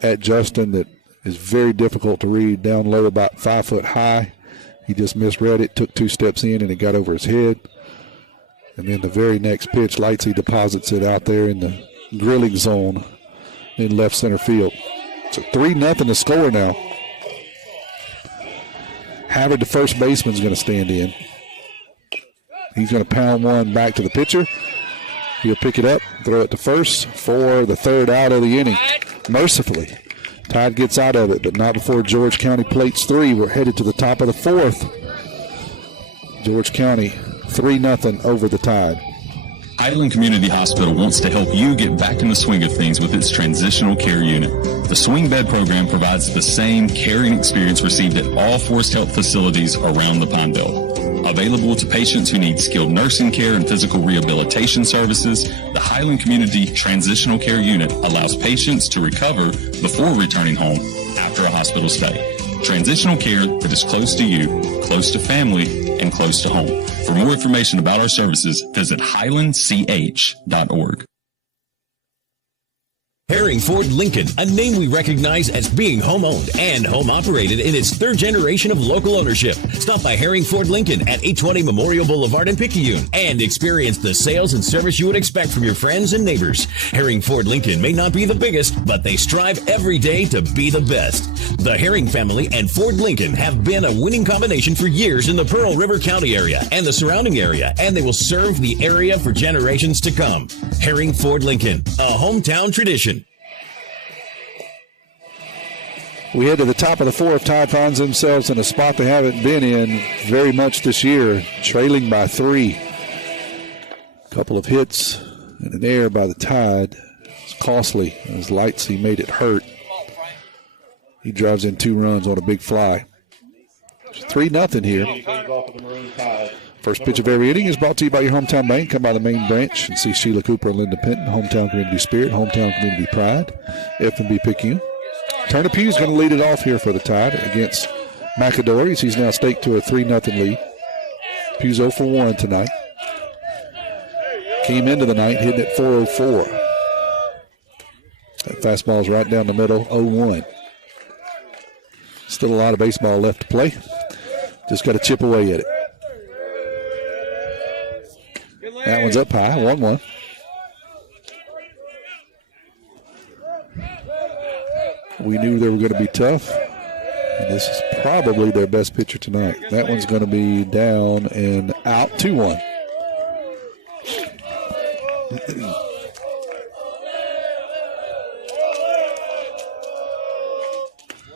at Justin that is very difficult to read, down low about 5 foot high. He just misread it, took 2 steps in, and it got over his head. And then the very next pitch, Lightsey deposits it out there in the grilling zone in left center field. So 3-0 to score now. Havard, the first baseman, is going to stand in. He's going to pound one back to the pitcher. He'll pick it up, throw it to first for the 3rd out of the inning. Mercifully, Tide gets out of it, but not before George County plates 3. We're headed to the top of the 4th. George County 3-0 over the Tide. Highland Community Hospital wants to help you get back in the swing of things with its transitional care unit. The swing bed program provides the same caring experience received at all Forest Health facilities around the Pine Belt. Available to patients who need skilled nursing care and physical rehabilitation services, the Highland Community Transitional Care Unit allows patients to recover before returning home after a hospital stay. Transitional care that is close to you, close to family, and close to home. For more information about our services, visit highlandch.org. Herring Ford Lincoln, a name we recognize as being home-owned and home-operated in its third generation of local ownership. Stop by Herring Ford Lincoln at 820 Memorial Boulevard in Picayune and experience the sales and service you would expect from your friends and neighbors. Herring Ford Lincoln may not be the biggest, but they strive every day to be the best. The Herring family and Ford Lincoln have been a winning combination for years in the Pearl River County area and the surrounding area, and they will serve the area for generations to come. Herring Ford Lincoln, a hometown tradition. We head to the top of the fourth. Tide finds themselves in a spot they haven't been in very much this year, trailing by 3. A couple of hits in an error by the Tide. It's costly. As Lightsey made it hurt. He drives in 2 runs on a big fly. 3-0 here. First pitch of every inning is brought to you by your hometown bank. Come by the main branch and see Sheila Cooper and Linda Penton. Hometown community spirit, hometown community pride. F&B Picayune. Turner Pugh's going to lead it off here for the Tide against McAdory. He's now staked to a 3-0 lead. Pugh's 0 for 1 tonight. Came into the night hitting at 404. That fastball is right down the middle, 0-1. Still a lot of baseball left to play. Just got to chip away at it. That one's up high, 1-1. We knew they were going to be tough. And this is probably their best pitcher tonight. That one's going to be down and out, 2-1.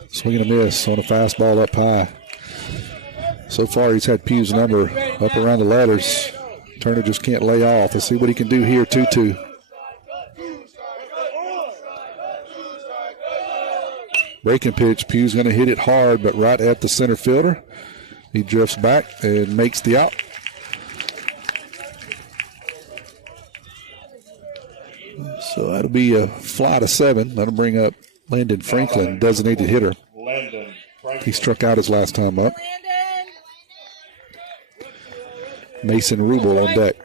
Swing and a miss on a fastball up high. So far, he's had Pugh's number up around the ladders. Turner just can't lay off. Let's see what he can do here, 2-2. Breaking pitch, Pugh's going to hit it hard, but right at the center fielder. He drifts back and makes the out. So that'll be a fly to 7. That'll bring up Landon Franklin, designated hitter. He struck out his last time up. Mason Rubel on deck.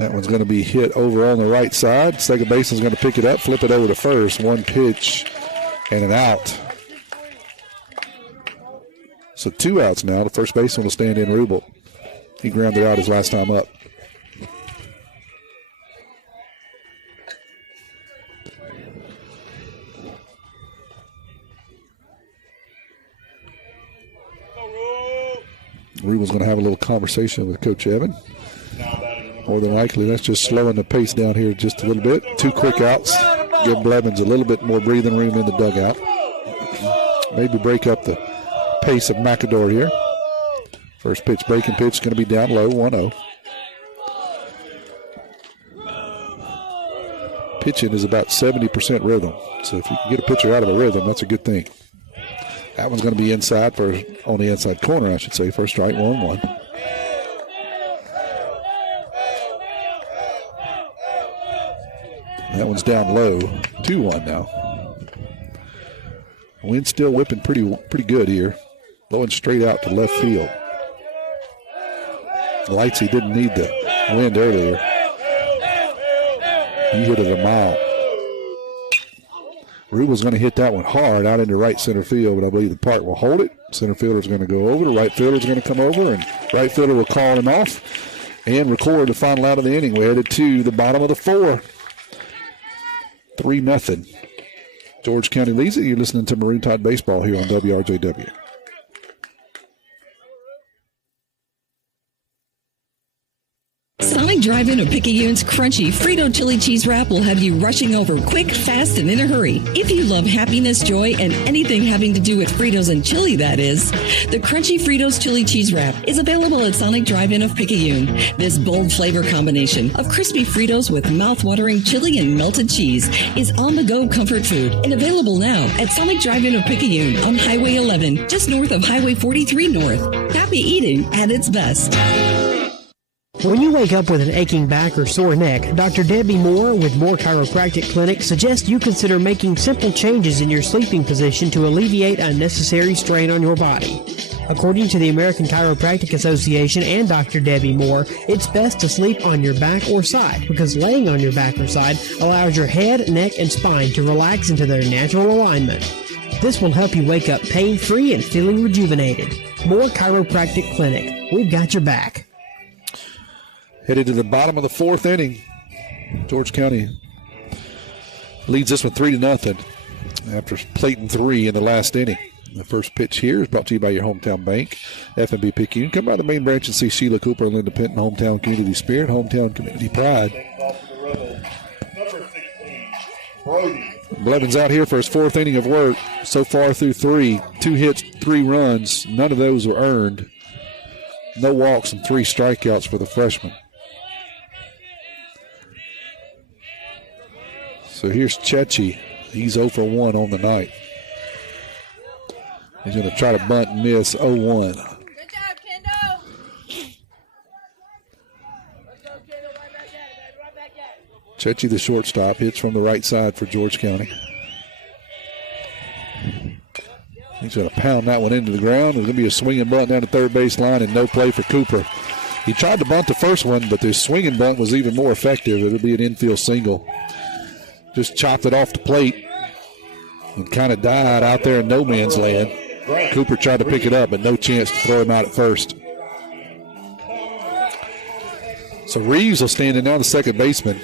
That one's going to be hit over on the right side. Second baseman's going to pick it up, flip it over to first. 1 pitch and an out. So 2 outs now. The first baseman will stand in Rubel. He grounded out his last time up. Rubel's going to have a little conversation with Coach Evan. More than likely, that's just slowing the pace down here just a little bit. 2 quick outs. Give Blevins a little bit more breathing room in the dugout. Maybe break up the pace of McAdory here. First pitch, breaking pitch, going to be down low, 1-0. Pitching is about 70% rhythm. So if you can get a pitcher out of a rhythm, that's a good thing. That one's going to be inside on the inside corner, I should say. First strike, 1-1. That one's down low, 2-1 now. Wind still whipping pretty good here. Blowing straight out to left field. Lightsey didn't need the wind earlier. He hit it a mile. Rubel's going to hit that one hard out into right center field, but I believe the park will hold it. Center fielder's going to go over. The right fielder's going to come over, and right fielder will call him off and record the final out of the inning. We're headed to the bottom of the 4. 3-0. George County leads it. You're listening to Maroon Tide Baseball here on WRJW. Sonic Sonic Drive-In of Picayune's crunchy Frito chili cheese wrap will have you rushing over quick, fast, and in a hurry. If you love happiness, joy, and anything having to do with Fritos and chili, that is, the crunchy Fritos chili cheese wrap is available at Sonic Drive-In of Picayune. This bold flavor combination of crispy Fritos with mouth-watering chili and melted cheese is on-the-go comfort food and available now at Sonic Drive-In of Picayune on Highway 11, just north of Highway 43 North. Happy eating at its best. When you wake up with an aching back or sore neck, Dr. Debbie Moore with Moore Chiropractic Clinic suggests you consider making simple changes in your sleeping position to alleviate unnecessary strain on your body. According to the American Chiropractic Association and Dr. Debbie Moore, it's best to sleep on your back or side because laying on your back or side allows your head, neck, and spine to relax into their natural alignment. This will help you wake up pain-free and feeling rejuvenated. Moore Chiropractic Clinic. We've got your back. Headed to the bottom of the fourth inning. George County leads this one 3-0 after plating 3 in the last inning. The first pitch here is brought to you by your hometown bank, F&B Picayune. Come by the main branch and see Sheila Cooper and Linda Penton, hometown community spirit, hometown community pride. Blevins out here for his fourth inning of work. So far through 3, 2 hits, 3 runs. None of those were earned. No walks and 3 strikeouts for the freshman. So here's Chechi. He's 0 for 1 on the night. He's going to try to bunt and miss 0-1. Chechi, the shortstop, hits from the right side for George County. He's going to pound that one into the ground. There's going to be a swinging bunt down the third base line and no play for Cooper. He tried to bunt the first one, but the swinging bunt was even more effective. It'll be an infield single. Just chopped it off the plate and kind of died out there in no man's land. Cooper tried to pick it up, but no chance to throw him out at first. So Reeves will stand in now, the second baseman.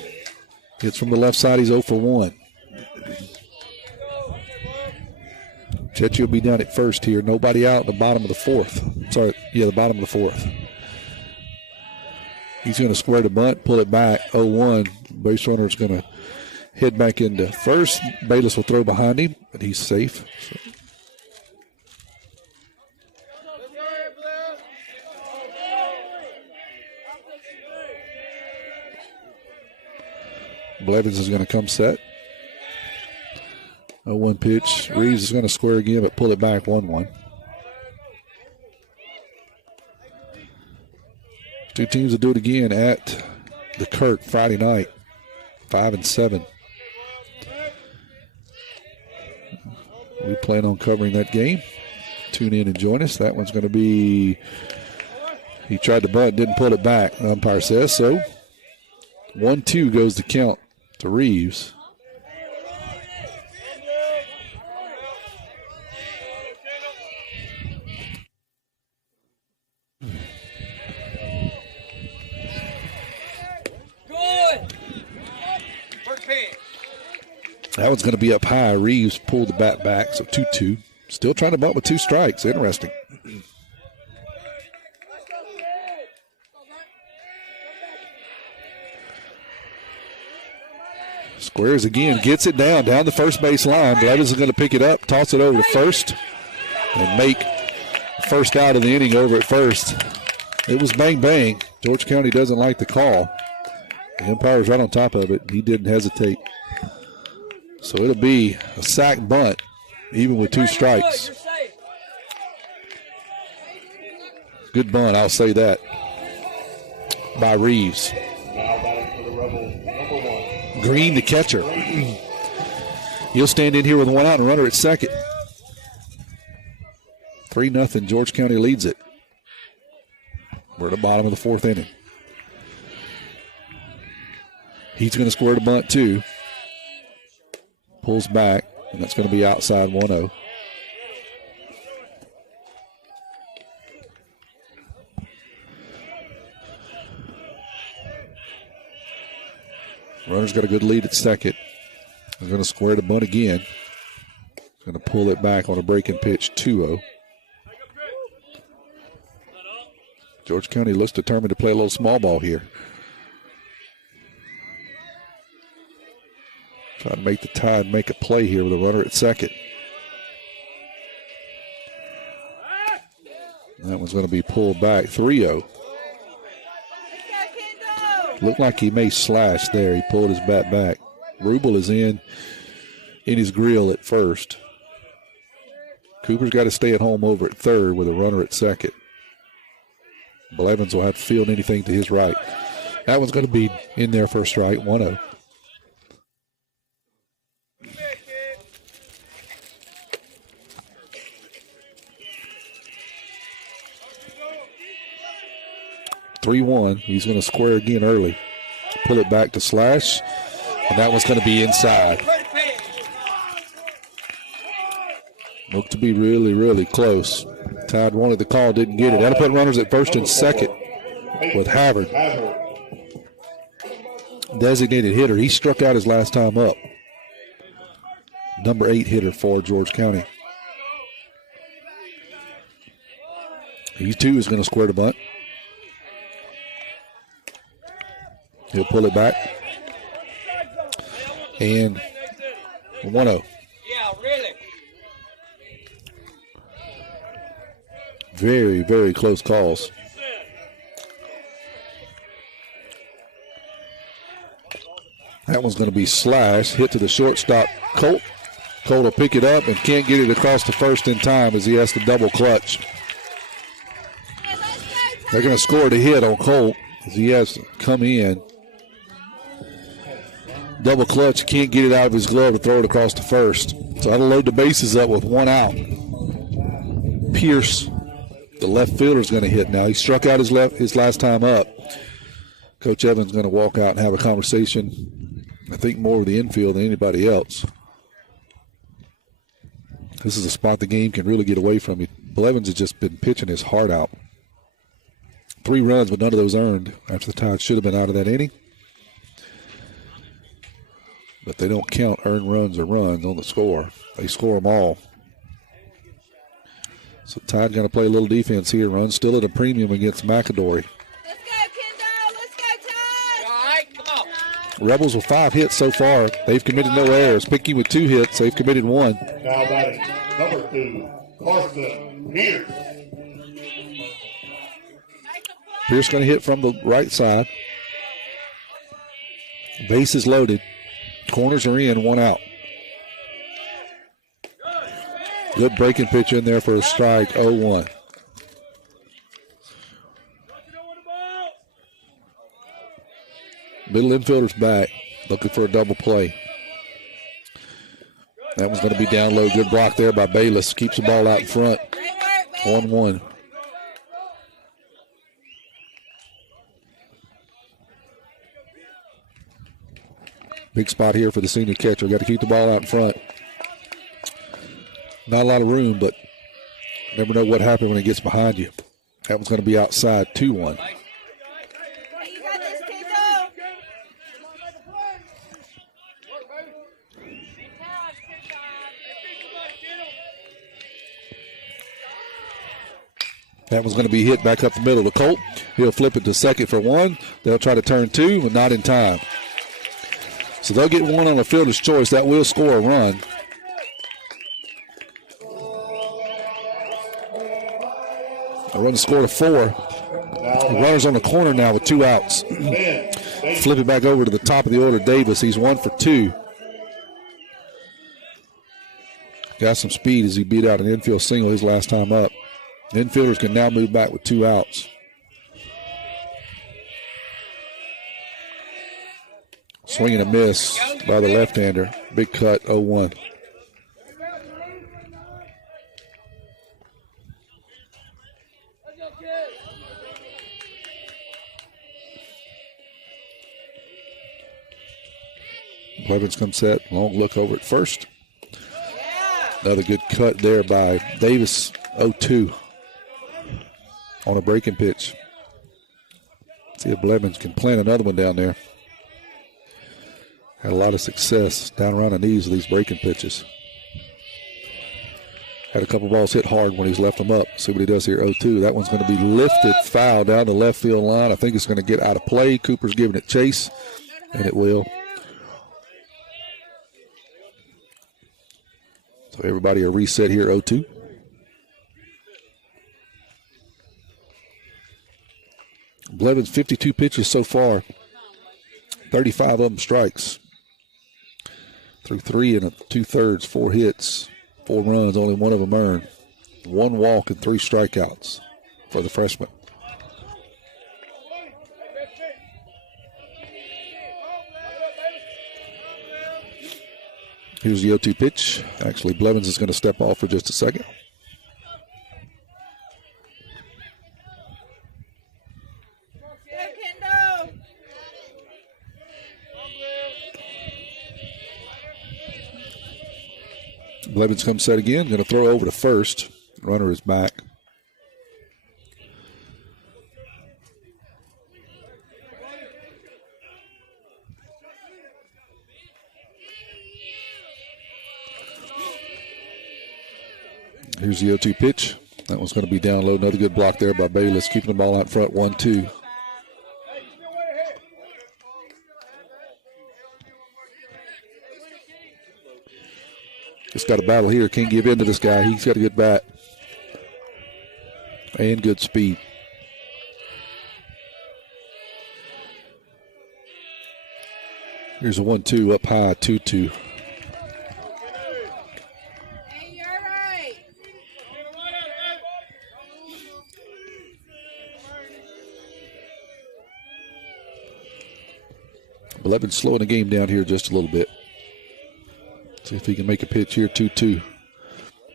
Hits from the left side, he's 0 for 1. Chechi will be down at first here. Nobody out in the bottom of the fourth. The bottom of the fourth. He's going to square the bunt, pull it back, 0-1. Base runner is going to head back into first. Bayless will throw behind him, but he's safe. Blevins is going to come set. 0-1 pitch. Reeves is going to square again, but pull it back 1-1. Two teams will do it again at the Kirk Friday night, 5-7. We plan on covering that game. Tune in and join us. That one's going to be, he tried to bunt, didn't pull it back, the umpire says. So 1-2 goes the count to Reeves. That one's going to be up high. Reeves pulled the bat back, so 2-2. Still trying to bunt with 2 strikes. Interesting. Squares again, gets it down the first base line. Blevins is going to pick it up, toss it over to first, and make first out of the inning over at first. It was bang bang. George County doesn't like the call. The umpire's right on top of it. He didn't hesitate. So it'll be a sack bunt, even with 2 strikes. Good bunt, I'll say that, by Reeves. Green, the catcher. He'll stand in here with 1 out and runner at second. 3-0, George County leads it. We're at the bottom of the fourth inning. He's going to square the bunt too. Pulls back, and that's going to be outside 1-0. Runner's got a good lead at second. He's going to square the bunt again. He's going to pull it back on a breaking pitch, 2-0. George County looks determined to play a little small ball here. Trying to make the Tide make a play here with a runner at second. That one's going to be pulled back 3-0. Looked like he may slash there. He pulled his bat back. Rubel is in his grill at first. Cooper's got to stay at home over at third with a runner at second. Blevins will have to field anything to his right. That one's going to be in there for a strike, 1-0. He's going to square again early. Pull it back to slash, and that one's going to be inside. Looked to be really, really close. Tide wanted the call, didn't get it. That'll put runners at first and second with Havard. Designated hitter. He struck out his last time up. Number 8 hitter for George County. He too is going to square the bunt. He'll pull it back. And 1-0. Yeah, really. Very, very close calls. That one's going to be slashed. Hit to the shortstop, Colt. Colt will pick it up and can't get it across the first in time as he has to double clutch. They're going to score the hit on Colt as he has to come in. Double clutch, can't get it out of his glove to throw it across the first. So that'll load the bases up with 1 out. Pierce, the left fielder, is going to hit now. He struck out his last time up. Coach Evans is going to walk out and have a conversation, I think, more with the infield than anybody else. This is a spot the game can really get away from you. Blevins has just been pitching his heart out. 3 runs, but none of those earned after the Tide should have been out of that inning. But they don't count earned runs or runs on the score. They score them all. So Tide going to play a little defense here. Run still at a premium against McAdory. Let's go, Kendall. Let's go, Tide. All right, come on. Rebels with 5 hits so far. They've committed no errors. Picayune with 2 hits. They've committed 1. Now batting number 2, Carson Pierce. Pierce going to hit from the right side. Base is loaded. Corners are in, 1 out. Good breaking pitch in there for a strike, 0-1. Middle infielder's back, looking for a double play. That one's going to be down low. Good block there by Bayless. Keeps the ball out in front. 1-1. Big spot here for the senior catcher. Got to keep the ball out in front. Not a lot of room, but never know what happened when it gets behind you. That one's going to be outside, 2-1. That one's going to be hit back up the middle to Colt. He'll flip it to second for 1. They'll try to turn 2, but not in time. So they'll get 1 on a fielder's choice. That will score a run. A run scored a 4. The runner's on the corner now with 2 outs. Flip it back over to the top of the order, Davis. He's 1 for 2. Got some speed as he beat out an infield single his last time up. The infielders can now move back with 2 outs. Swing and a miss by the left-hander. Big cut, 0-1. Blevins comes set. Long look over at first. Another good cut there by Davis, 0-2 on a breaking pitch. See if Blevins can plant another one down there. Had a lot of success down around the knees of these breaking pitches. Had a couple balls hit hard when he's left them up. See what he does here, 0-2. That one's going to be lifted foul down the left field line. I think it's going to get out of play. Cooper's giving it chase, and it will. So everybody a reset here, 0-2. Blevins 52 pitches so far, 35 of them strikes. Through 3 and 2/3, 4 hits, 4 runs, only 1 of them earned. 1 walk and 3 strikeouts for the freshman. Here's the 0-2 pitch. Actually, Blevins is going to step off for just a second. Blevins comes set again. Going to throw over to first. Runner is back. Here's the 0-2 pitch. That one's going to be down low. Another good block there by Bayless, keeping the ball out front, 1-2. Just got a battle here. Can't give in to this guy. He's got a good bat and good speed. Here's a 1-2 up high, 2-2. Blevins slowing the game down here just a little bit. See if he can make a pitch here, 2-2.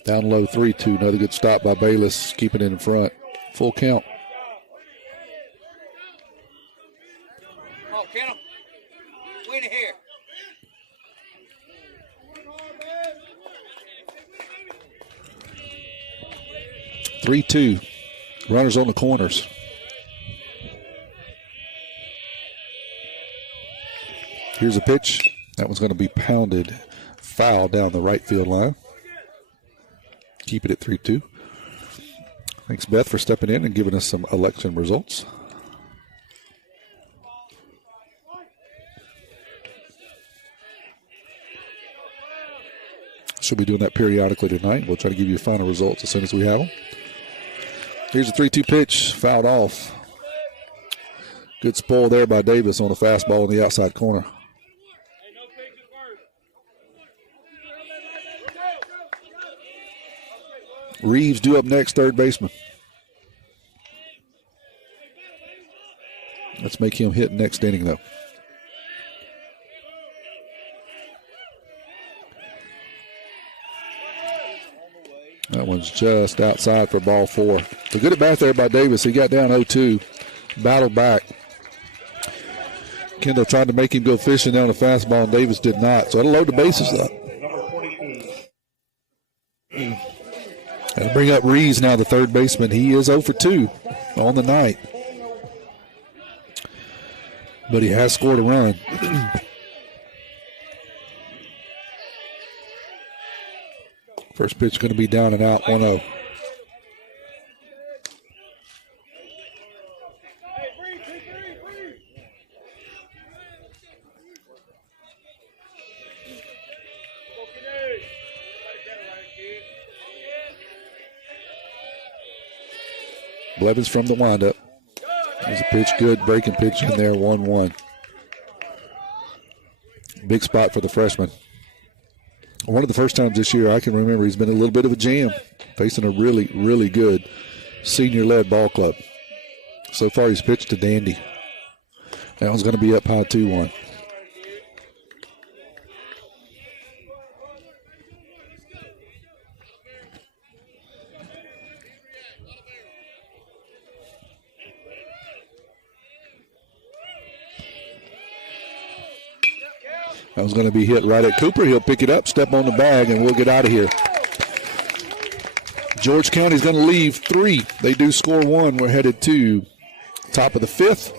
Down low, 3-2. Another good stop by Bayless, keeping it in front. Full count. Come on, Kennel. Win it here. Three-two. Runners on the corners. Here's a pitch. That one's going to be pounded foul down the right field line. Keep it at 3-2. Thanks, Beth, for stepping in and giving us some election results. She'll be doing that periodically tonight. We'll try to give you final results as soon as we have them. Here's a 3-2 pitch, fouled off. Good spoil there by Davis on a fastball in the outside corner. Reeves due up next, third baseman. Let's make him hit next inning, though. That one's just outside for ball 4. A good at bat there by Davis. He got down 0-2, battled back. Kendall tried to make him go fishing down a fastball, and Davis did not. So that'll load the bases up. And bring up Reeves now, the third baseman. He is 0 for 2 on the night. But he has scored a run. First pitch going to be down and out, 1-0. Blevins from the windup. There's a pitch, good breaking pitch in there, 1-1. Big spot for the freshman. One of the first times this year I can remember he's been a little bit of a jam, facing a really, really good senior-led ball club. So far he's pitched to Dandy. That one's going to be up high 2-1. That was going to be hit right at Cooper. He'll pick it up, step on the bag, and we'll get out of here. George County's going to leave 3. They do score 1. We're headed to top of the 5th.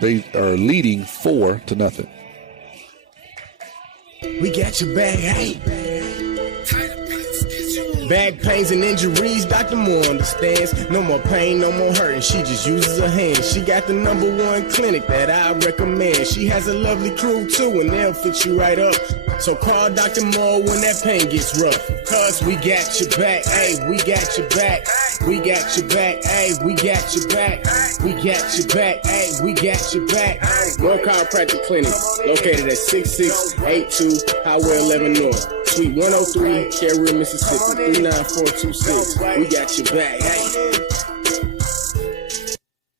They are leading 4-0. We got your bag, hey. Back pains and injuries, Dr. Moore understands. No more pain, no more hurting. She just uses her hands. She got the #1 clinic that I recommend. She has a lovely crew too, and they'll fix you right up. So call Dr. Moore when that pain gets rough. Cause we got your back, ayy, we got your back. We got your back, ayy, we got your back. We got your back, ayy, we got your back. More Chiropractic Clinic, located at 6682 Highway 11 North, Suite 103, Carroll, Mississippi, 39426. We got your back, ayy.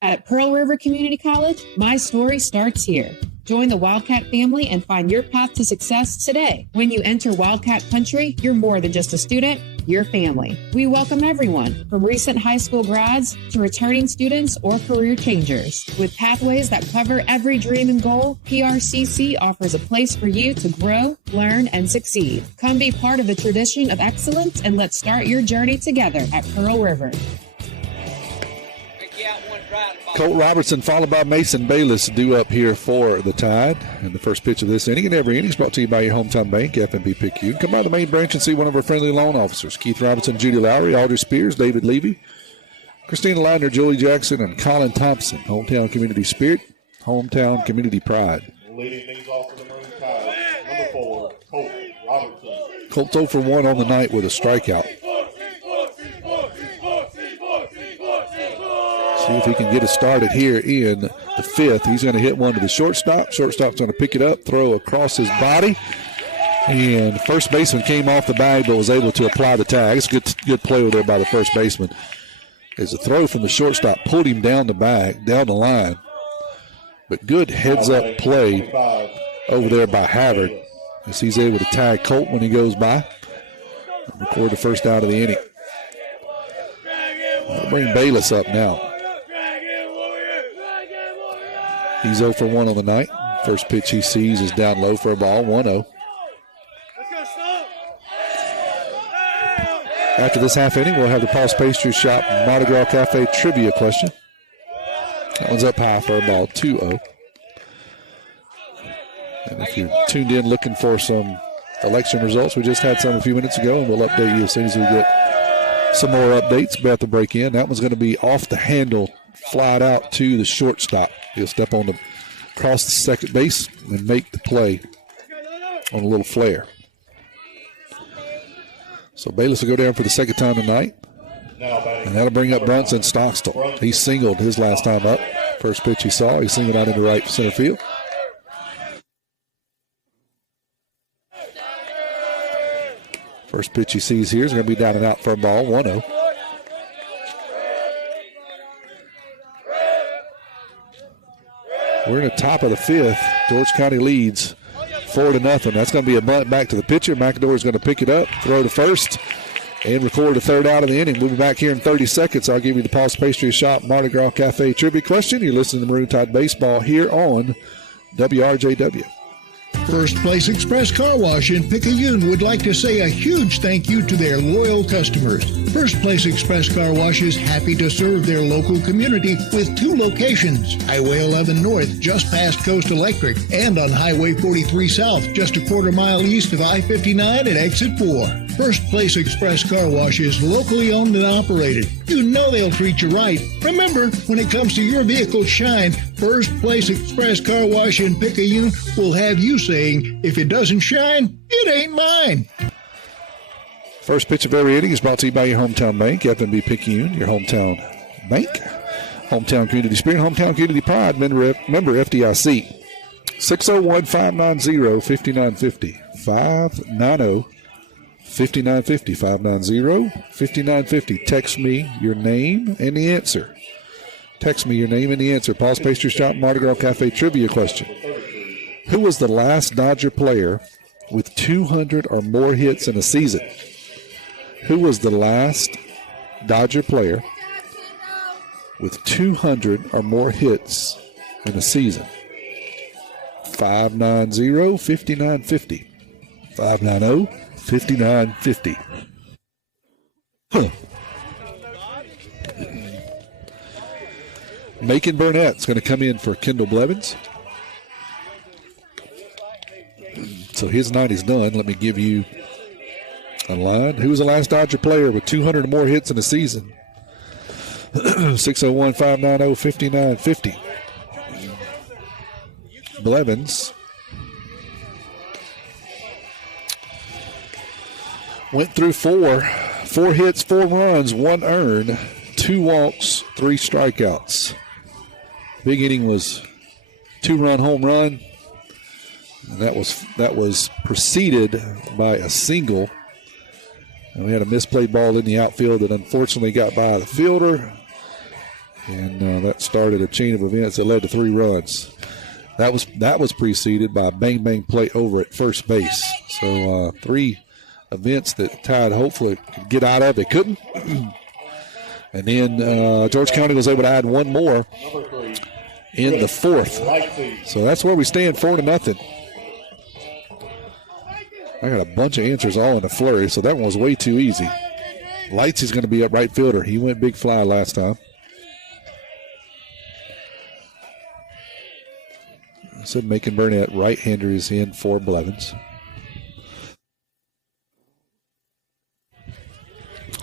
At Pearl River Community College, my story starts here. Join the Wildcat family and find your path to success today. When you enter Wildcat Country, you're more than just a student, you're family. We welcome everyone, from recent high school grads to returning students or career changers. With pathways that cover every dream and goal, PRCC offers a place for you to grow, learn, and succeed. Come be part of a tradition of excellence, and let's start your journey together at Pearl River. Colt Robertson followed by Mason Bayless due up here for the Tide. And the first pitch of this inning, and every inning is brought to you by your hometown bank, FNB Picayune. Come by the main branch and see one of our friendly loan officers. Keith Robinson, Judy Lowry, Audrey Spears, David Levy, Christina Leitner, Julie Jackson, and Colin Thompson. Hometown community spirit, hometown community pride. Leading things off for the Maroon Tide, number 4, Colt Robertson. Colts 0 for 1 on the night with a strikeout. See if he can get it started here in the fifth. He's going to hit one to the shortstop. Shortstop's going to pick it up, throw across his body. And first baseman came off the bag but was able to apply the tag. It's a good play over there by the first baseman. As a throw from the shortstop pulled him down the bag, down the line. But good heads-up play over there by Havard as he's able to tag Colt when he goes by. And record the first out of the inning. We'll bring Bayless up now. He's 0 for 1 on the night. First pitch he sees is down low for a ball, 1-0. After this half inning, we'll have the Paul's Pastry Shop Mardi Gras Cafe trivia question. That one's up high for a ball, 2-0. And if you're tuned in looking for some election results, we just had some a few minutes ago, and we'll update you as soon as we get some more updates about the break in. That one's going to be off the handle, flied out to the shortstop. He'll step on the across the second base and make the play on a little flare. So Bayless will go down for the second time tonight. And that'll bring up Bronson Stockstill. He singled his last time up. First pitch he saw, he singled out into right center field. First pitch he sees here is going to be down and out for a ball, 1-0. We're in the top of the fifth. George County leads 4-0. That's going to be a bunt back to the pitcher. McAdore is going to pick it up, throw to first, and record the third out of the inning. We'll be back here in 30 seconds. I'll give you the Paul's Pastry Shop Mardi Gras Cafe trivia question. You're listening to Maroon Tide Baseball here on WRJW. First Place Express Car Wash in Picayune would like to say a huge thank you to their loyal customers. First Place Express Car Wash is happy to serve their local community with 2 locations, Highway 11 North, just past Coast Electric, and on Highway 43 South, just a quarter mile east of I-59 at Exit 4. First Place Express Car Wash is locally owned and operated. You know they'll treat you right. Remember, when it comes to your vehicle's shine, First Place Express Car Wash in Picayune will have you saying, if it doesn't shine, it ain't mine. First pitch of every inning is brought to you by your hometown bank, FNB Picayune, your hometown bank. Hometown community spirit, hometown community pride, member FDIC. 601-590-5950. 590-5950. 590-5950. Text me your name and the answer. Text me your name and the answer. Paul's Pastry Shop Mardi Gras Cafe trivia question. Who was the last Dodger player with 200 or more hits in a season? Who was the last Dodger player with 200 or more hits in a season? 590-5950. 590-5950. Huh. Macon Burnett's going to come in for Kendall Blevins. So his night is done. Let me give you a line. Who was the last Dodger player with 200 or more hits in a season? 601-590-5950. Blevins Went through four hits, 4 runs, 1 earned, 2 walks, 3 strikeouts. Big inning was 2-run home run. And that was preceded by a single. And we had a misplayed ball in the outfield that unfortunately got by the fielder. And that started a chain of events that led to 3 runs. That was preceded by a bang play over at first base. So 3 events that Tide hopefully could get out of. They couldn't. And then George County was able to add 1 more in the 4th. So that's where we stand, 4-0. I got a bunch of answers all in a flurry, so that one was way too easy. Lightsey's going to be up right fielder. He went big fly last time. I said Macon Burnett, right-hander, is in for Blevins.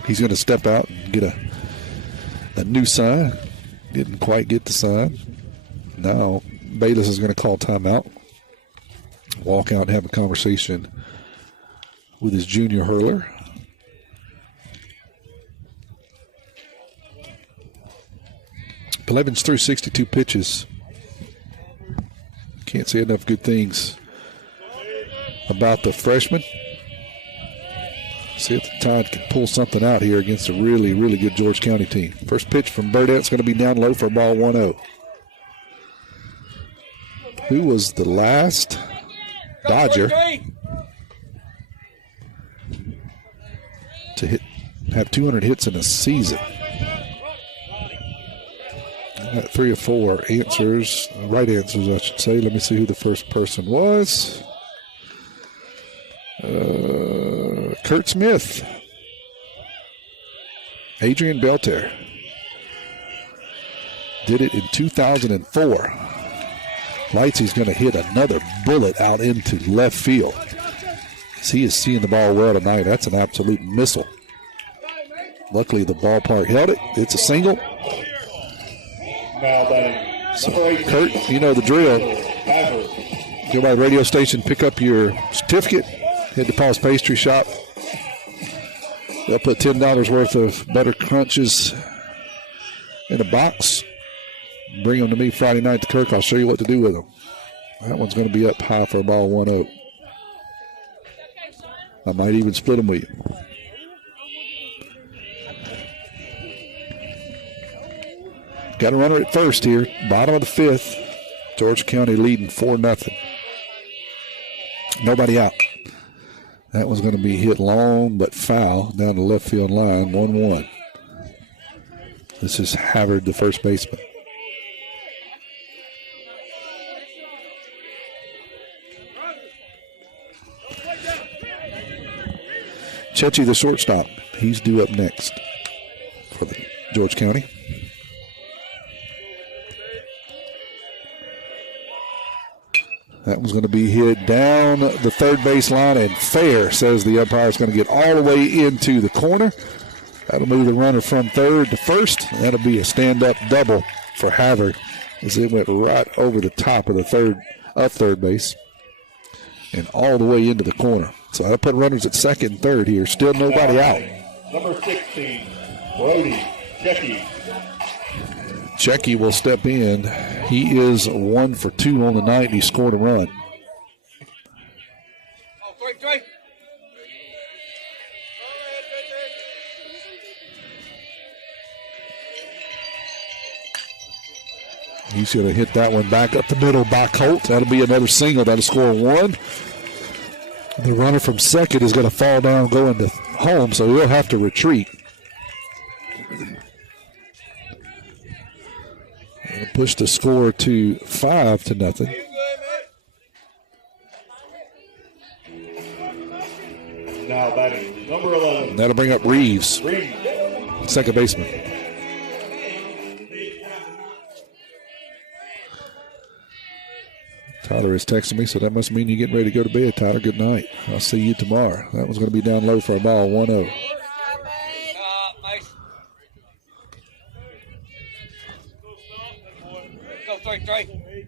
He's going to step out and get a new sign. Didn't quite get the sign. Now Bayless is going to call timeout. Walk out and have a conversation with his junior hurler. Blevins threw 62 pitches. Can't say enough good things about the freshman. See if the Tide can pull something out here against a really, really good George County team. First pitch from Burdett's going to be down low for a ball 1-0. Who was the last Dodger to have 200 hits in a season? I got 3 or 4 answers, right answers, I should say. Let me see who the first person was. Kurt Smith. Adrian Belter. Did it in 2004. Lightsey's going to hit another bullet out into left field. He is seeing the ball well tonight. That's an absolute missile. Luckily, the ballpark held it. It's a single. So, Kurt, you know the drill. Go by the radio station, pick up your certificate, head to Paul's Pastry Shop. They'll put $10 worth of butter crunches in a box. Bring them to me Friday night to Kirk. I'll show you what to do with them. That one's going to be up high for a ball 1-0. I might even split them with you. Got a runner at first here. Bottom of the 5th. Georgia County leading 4-0. Nobody out. That one's going to be hit long but foul down the left field line. 1-1. This is Havard, the first baseman. Chechi, the shortstop. He's due up next for the George County. That one's going to be hit down the third base line and fair, says the umpire. Is going to get all the way into the corner. That'll move the runner from third to first. That'll be a stand-up double for Havard as it went right over the top of the third base and all the way into the corner. So I put runners at second and third here. Still nobody out. Number 16, Brody Checky. Checky will step in. He is 1 for 2 on the night. He scored a run. He's going to hit that one back up the middle by Colt. That'll be another single. That'll score 1. The runner from second is going to fall down going to home, so he'll have to retreat. And push the score to 5-0. Now batting number 11. That'll bring up Reeves. Second baseman. Tyler is texting me, so that must mean you're getting ready to go to bed, Tyler. Good night. I'll see you tomorrow. That one's going to be down low for a ball, 1-0. Go 3-3.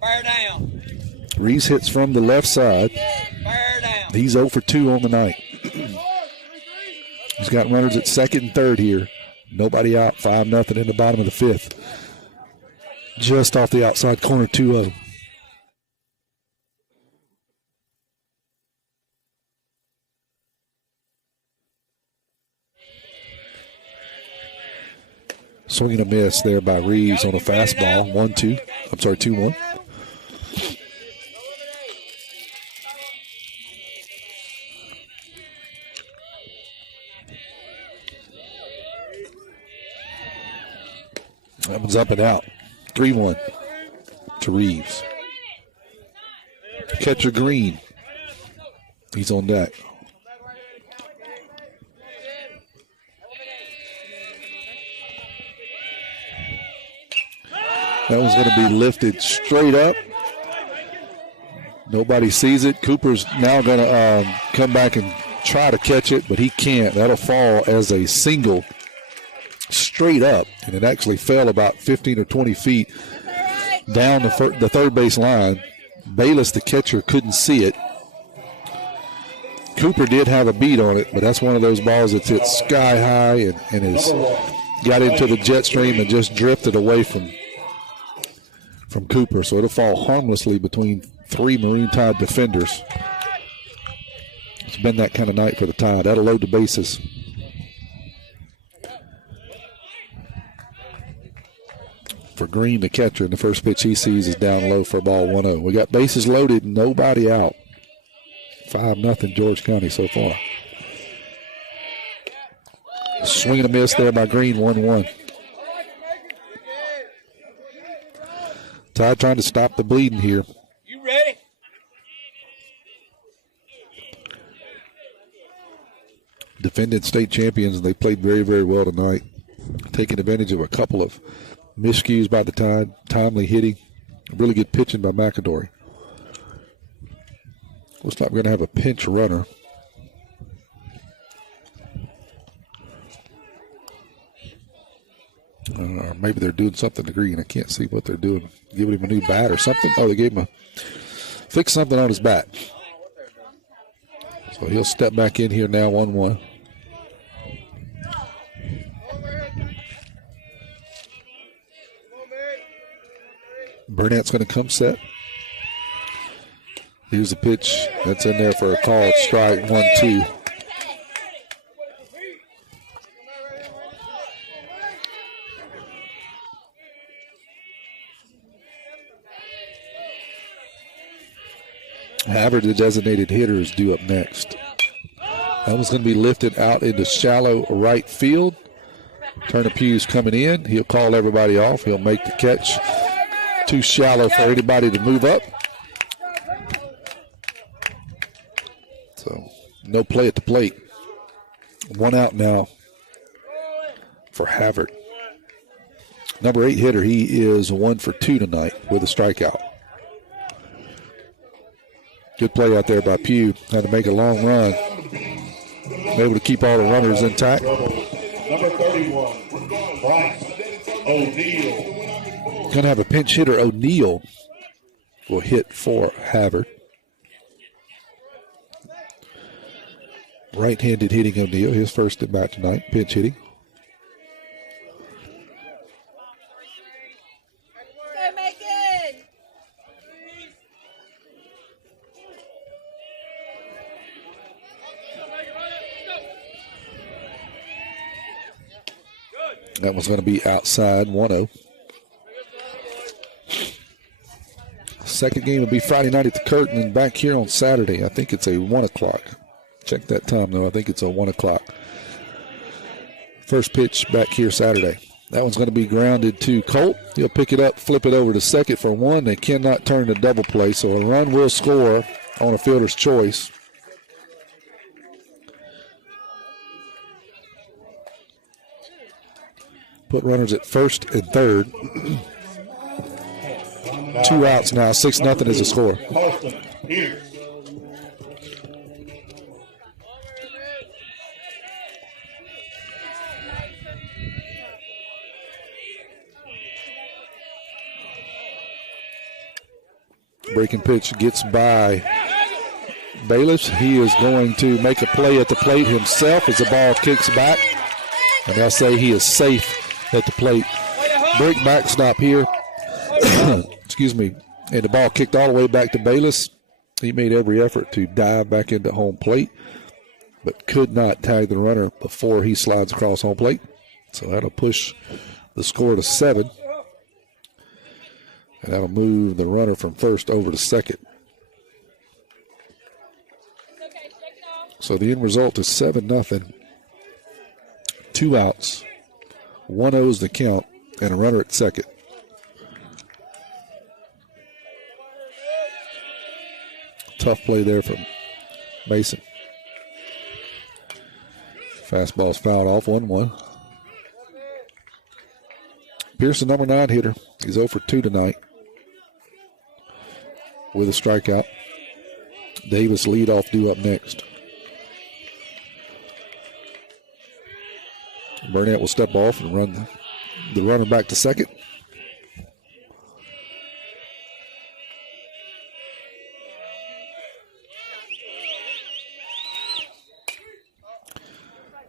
Bear down. Reeves hits from the left side. Bear down. He's 0 for 2 on the night. He's got runners at second and third here. Nobody out, 5-0 in the bottom of the fifth. Just off the outside corner, 2-0. Swing and a miss there by Reeves on a fastball. 2-1. That one's up and out. 3-1 to Reeves. Catcher Green. He's on deck. That one's going to be lifted straight up. Nobody sees it. Cooper's now going to come back and try to catch it, but he can't. That'll fall as a single straight up, and it actually fell about 15 or 20 feet down the third base line. Bayless, the catcher, couldn't see it. Cooper did have a beat on it, but that's one of those balls that's hit sky high and has got into the jet stream and just drifted away from Cooper. So it'll fall harmlessly between three Maroon Tide defenders. It's been that kind of night for the Tide. That'll load the bases. For Green, the catcher, and the first pitch he sees is down low for a ball 1-0. We got bases loaded, nobody out. 5-0 George County so far. Swing and a miss there by Green, 1-1. Tide trying to stop the bleeding here. You ready? Defending state champions, and they played very, very well tonight. Taking advantage of a couple of miscues by the Tide, timely hitting, really good pitching by McAdory. Looks like we're going to have a pinch runner. Or maybe they're doing something to Green. I can't see what they're doing. Giving him a new bat or something. Oh, they gave him fix something on his bat. So he'll step back in here now, 1-1. Burnett's going to come set. Here's the pitch. That's in there for a called strike, 1-2. Havard, the designated hitter, is due up next. That one's going to be lifted out into shallow right field. Turner Pugh's coming in. He'll call everybody off. He'll make the catch. Too shallow for anybody to move up. So no play at the plate. One out now for Havard. Number 8 hitter, he is 1 for 2 tonight with a strikeout. Good play out there by Pugh. Had to make a long run. Able to keep all the runners intact. Number 31, Bryce O'Neal. Going to have a pinch hitter. O'Neal will hit for Havard. Right-handed hitting O'Neal. His first at bat tonight. Pinch hitting. That one's going to be outside, 1-0. Second game will be Friday night at the Curtin and back here on Saturday. I think it's a 1 o'clock. Check that time, though. I think it's a 1 o'clock. First pitch back here Saturday. That one's going to be grounded to Colt. He'll pick it up, flip it over to second for 1. They cannot turn to double play, so a run will score on a fielder's choice. Put runners at first and third. 2 outs now. 6-0 is the score. Breaking pitch gets by Bayless. He is going to make a play at the plate himself as the ball kicks back. And they'll say he is safe at the plate. Break backstop here. Excuse me. And the ball kicked all the way back to Bayless. He made every effort to dive back into home plate, but could not tag the runner before he slides across home plate. So that'll push the score to 7. And that'll move the runner from first over to second. So the end result is 7-0. 2 outs. 1-0's the count, and a runner at second. Tough play there from Mason. Fastball's fouled off, 1-1. Pearson, number 9 hitter. He's 0 for 2 tonight with a strikeout. Davis leadoff due up next. Burnett will step off and run the runner back to second.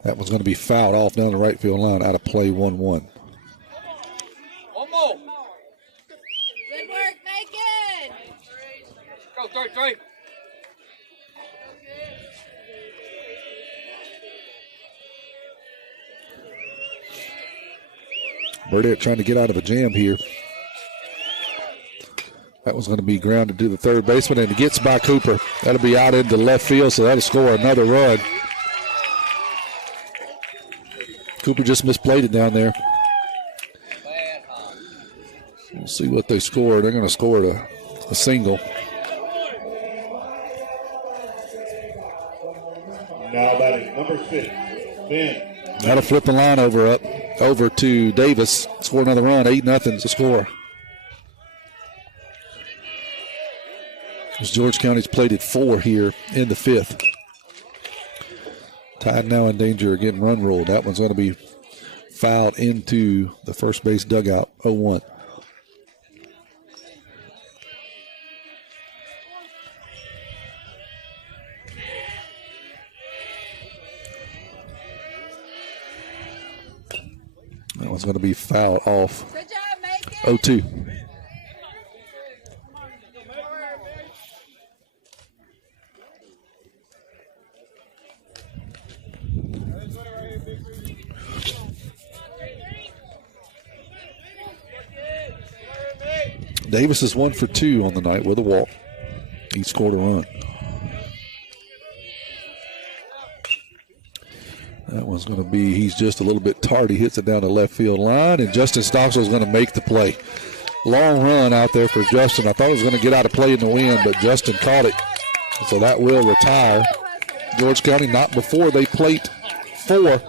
That one's going to be fouled off down the right field line, out of play, 1-1. One more. Good work, Macon. Go, 3. Burnett trying to get out of a jam here. That was going to be grounded to the third baseman, and it gets by Cooper. That'll be out into left field, so that'll score another run. Cooper just misplayed it down there. We'll see what they score. They're going to score a single. Now batting number 6, Ben. That'll flip the line over to Davis. Score another run. 8-0's the score. As George County's played at 4 here in the 5th. Tide now in danger of getting run ruled. That one's going to be fouled into the first base dugout, 0-1. That one's going to be fouled off, 0-2. Davis is 1 for 2 on the night with a walk. He scored a run. That one's going to be, he's just a little bit tardy, hits it down the left field line, and Justin Stockstill is going to make the play. Long run out there for Justin. I thought he was going to get out of play in the wind, but Justin caught it. So that will retire George County, not before they plate 4.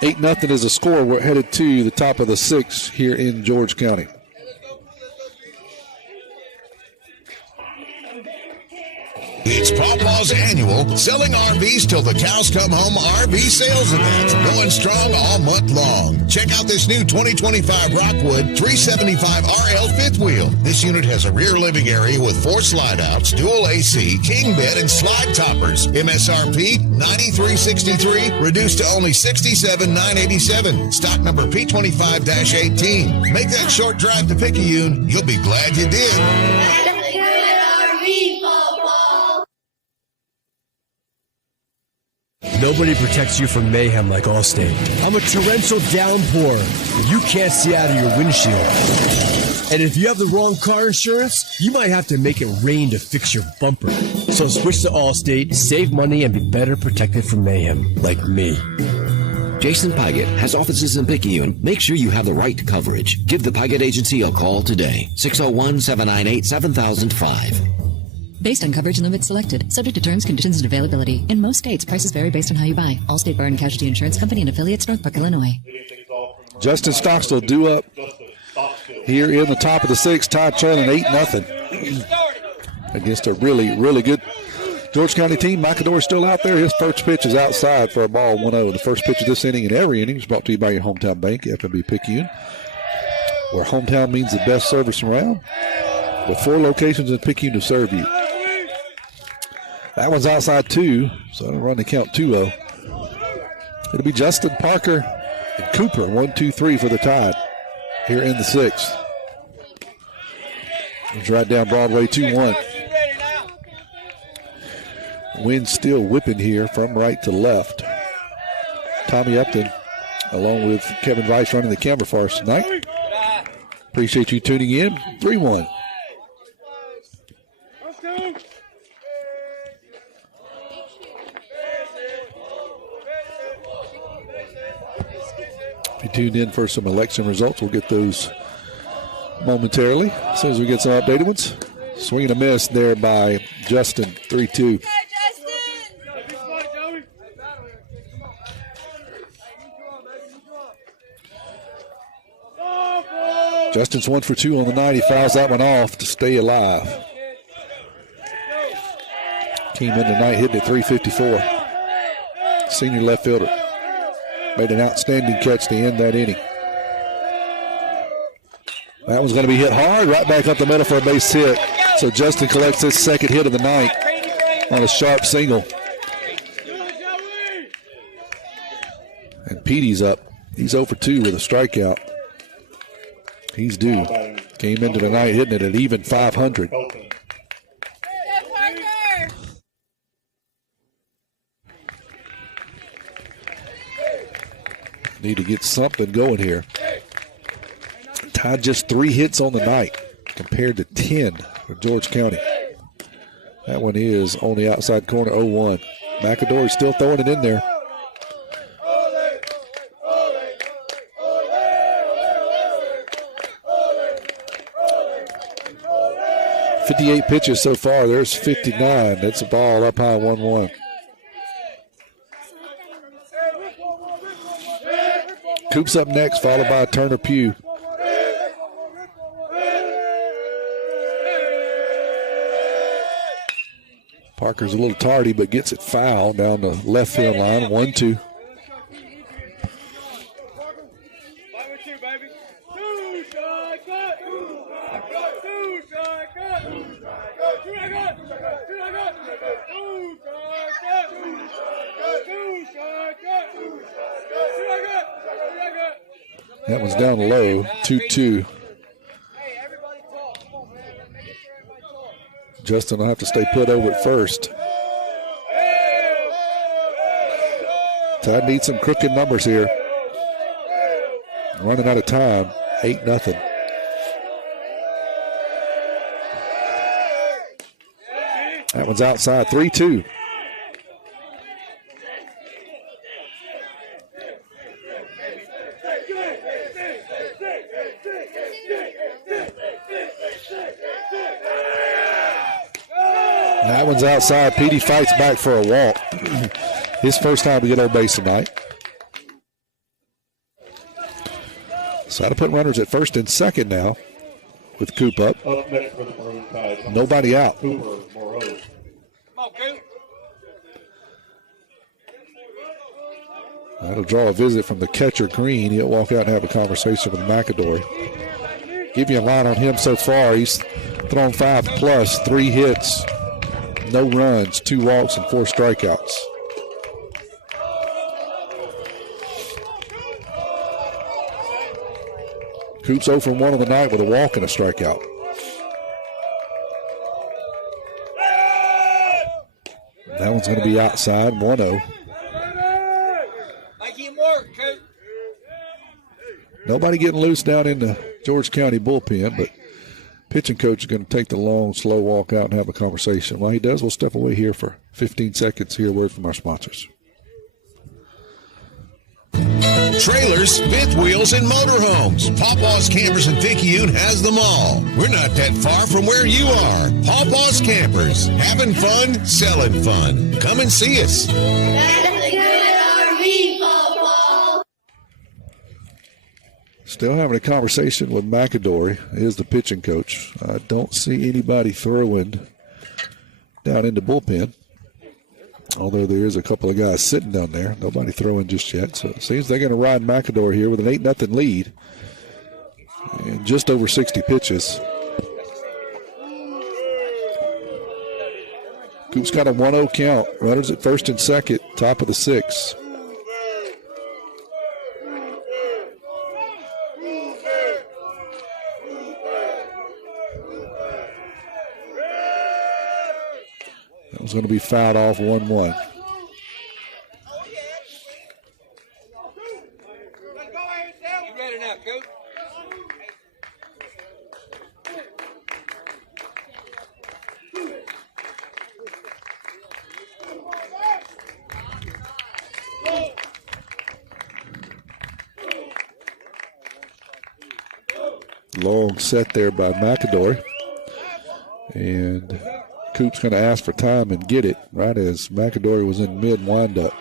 8-0 is a score. We're headed to the top of the 6th here in George County. It's Pawpaw's annual Selling RVs Till the Cows Come Home RV sales event, going strong all month long. Check out this new 2025 Rockwood 375 RL fifth wheel. This unit has a rear living area with 4 slide outs, dual AC, king bed, and slide toppers. MSRP $93.63, reduced to only $67,987. Stock number P25-18. Make that short drive to Picayune. You'll be glad you did. Nobody protects you from mayhem like Allstate. I'm a torrential downpour. You can't see out of your windshield. And if you have the wrong car insurance, you might have to make it rain to fix your bumper. So switch to Allstate, save money, and be better protected from mayhem like me. Jason Pygott has offices in Picayune. Make sure you have the right coverage. Give the Pygott Agency a call today. 601-798-7005. Based on coverage limits selected. Subject to terms, conditions, and availability. In most states, prices vary based on how you buy. Allstate Bar and Casualty Insurance Company and affiliates, Northbrook, Illinois. Justin Stockstill due up here in the top of the 6th. Tide trailing 8-0 against a really, really good George County team. McAdore's still out there. His first pitch is outside for a ball, 1-0. The first pitch of this inning and every inning is brought to you by your hometown bank, FNB Picayune, where hometown means the best service around, with 4 locations in Picayune to serve you. That one's outside 2, so it'll run the count 2-0. It'll be Justin, Parker, and Cooper, 1, 2, 3 for the Tide here in the 6th. It's right down Broadway, 2-1. Wind still whipping here from right to left. Tommy Upton, along with Kevin Weiss, running the camera for us tonight. Appreciate you tuning in. 3-1. If you tuned in for some election results, we'll get those momentarily as soon as we get some updated ones. Swing and a miss there by Justin, 3-2. Justin's 1 for 2 on the night. He fouls that one off to stay alive. Came in tonight hitting at .354. Senior left fielder. Made an outstanding catch to end that inning. That one's going to be hit hard, right back up the middle for a base hit. So Justin collects his second hit of the night on a sharp single. And Petey's up. He's 0 for 2 with a strikeout. He's due. Came into the night hitting it at even .500. Need to get something going here. Tied just 3 hits on the night compared to 10 for George County. That one is on the outside corner, 0-1. McAdory's still throwing it in there. .58 pitches so far. There's 59. That's a ball up high, 1-1. Coop's up next, followed by Turner Pugh. Parker's a little tardy, but gets it foul down the left field line, 1-2. That one's down low, 2-2. Justin will have to stay put over at first. Tide needs some crooked numbers here. Running out of time, 8-0. That one's outside, 3-2. That one's outside. Petey fights back for a walk. His first time to get on base tonight. So how to put runners at first and second now with Coop up. Up next for the Maroon Tide. Nobody out. Cooper, Moreau. Come on, Coop. That'll draw a visit from the catcher, Green. He'll walk out and have a conversation with McAdory. Give you a line on him so far. He's thrown 5+, 3 hits, no runs, 2 walks, and 4 strikeouts. Coop's 0 for 1 on the night with a walk and a strikeout. That one's going to be outside, 1-0. Make him work, Coop. Nobody getting loose down in the George County bullpen, but pitching coach is going to take the long, slow walk out and have a conversation. While he does, we'll step away here for 15 seconds, hear a word from our sponsors. Trailers, fifth wheels, and motorhomes. Pawpaw's Campers in Picayune has them all. We're not that far from where you are. Pawpaw's Campers. Having fun, selling fun. Come and see us. Still having a conversation with McAdory, is the pitching coach. I don't see anybody throwing down in the bullpen, although there is a couple of guys sitting down there. Nobody throwing just yet. So it seems they're going to ride McAdory here with an 8-0 lead and just over 60 pitches. Coop's got a 1-0 count. Runners at first and second, top of the 6th. That was going to be fouled off 1-1. You ready now, Coach? Long set there by McAdory. And Coop's going to ask for time and get it right as McAdory was in mid windup.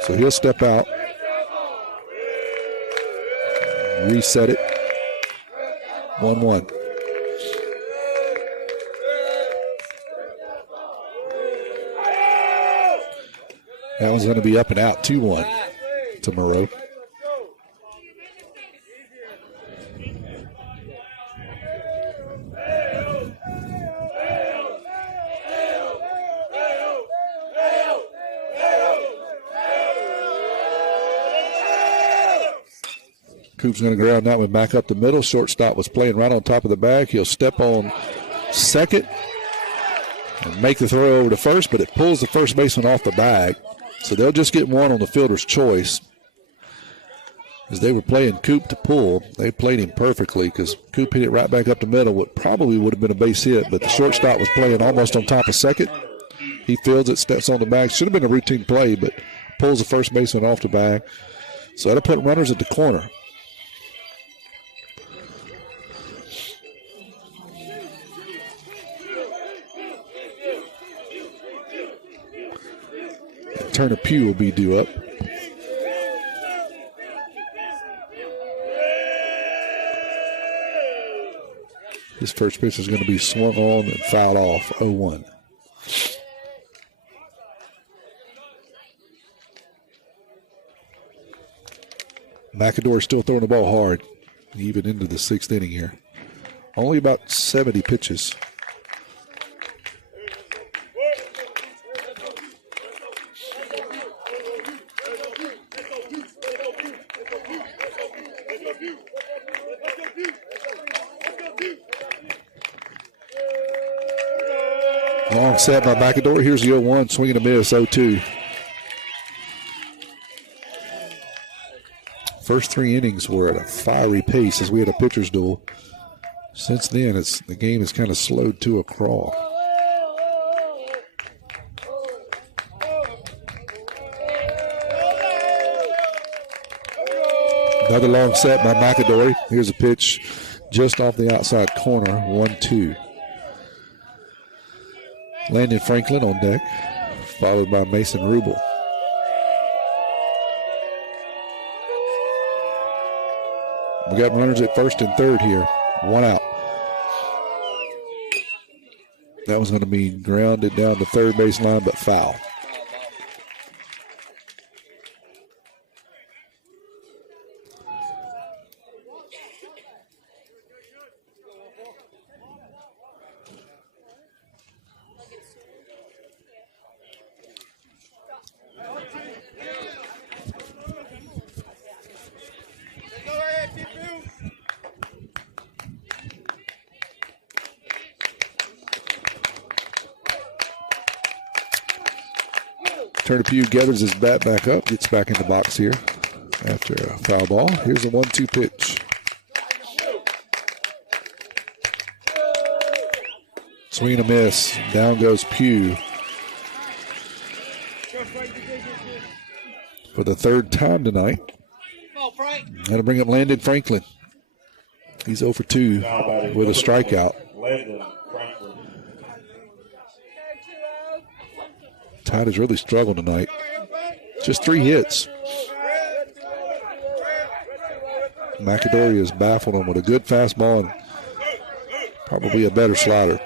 So he'll step out, reset it. 1-1. That one's going to be up and out, 2-1 to Moreau. Coop's going to ground that one back up the middle. Shortstop was playing right on top of the bag. He'll step on second and make the throw over to first, but it pulls the first baseman off the bag. So they'll just get one on the fielder's choice. As they were playing Coop to pull, they played him perfectly because Coop hit it right back up the middle. What probably would have been a base hit, but the shortstop was playing almost on top of second. He fields it, steps on the bag. Should have been a routine play, but pulls the first baseman off the bag. So that'll put runners at the corner. Turner Pugh will be due up. His first pitch is going to be swung on and fouled off, 0-1. McAdory still throwing the ball hard, even into the 6th inning here. Only about 70 pitches. Long set by McAdory. Here's the 0-1, swinging a miss, 0-2. First 3 innings were at a fiery pace as we had a pitcher's duel. Since then, the game has kind of slowed to a crawl. Another long set by McAdory. Here's a pitch just off the outside corner, 1-2. Landon Franklin on deck, followed by Mason Rubel. We got runners at first and third here. 1 out. That was going to be grounded down the third baseline, but foul. Turner Pugh gathers his bat back up, gets back in the box here after a foul ball. Here's a 1-2 pitch. Swing and a miss. Down goes Pugh. For the 3rd time tonight. That'll bring up Landon Franklin. He's 0 for 2 with a strikeout. Tide has really struggled tonight. Just 3 hits. McAdory has baffled him with a good fastball and probably a better slider.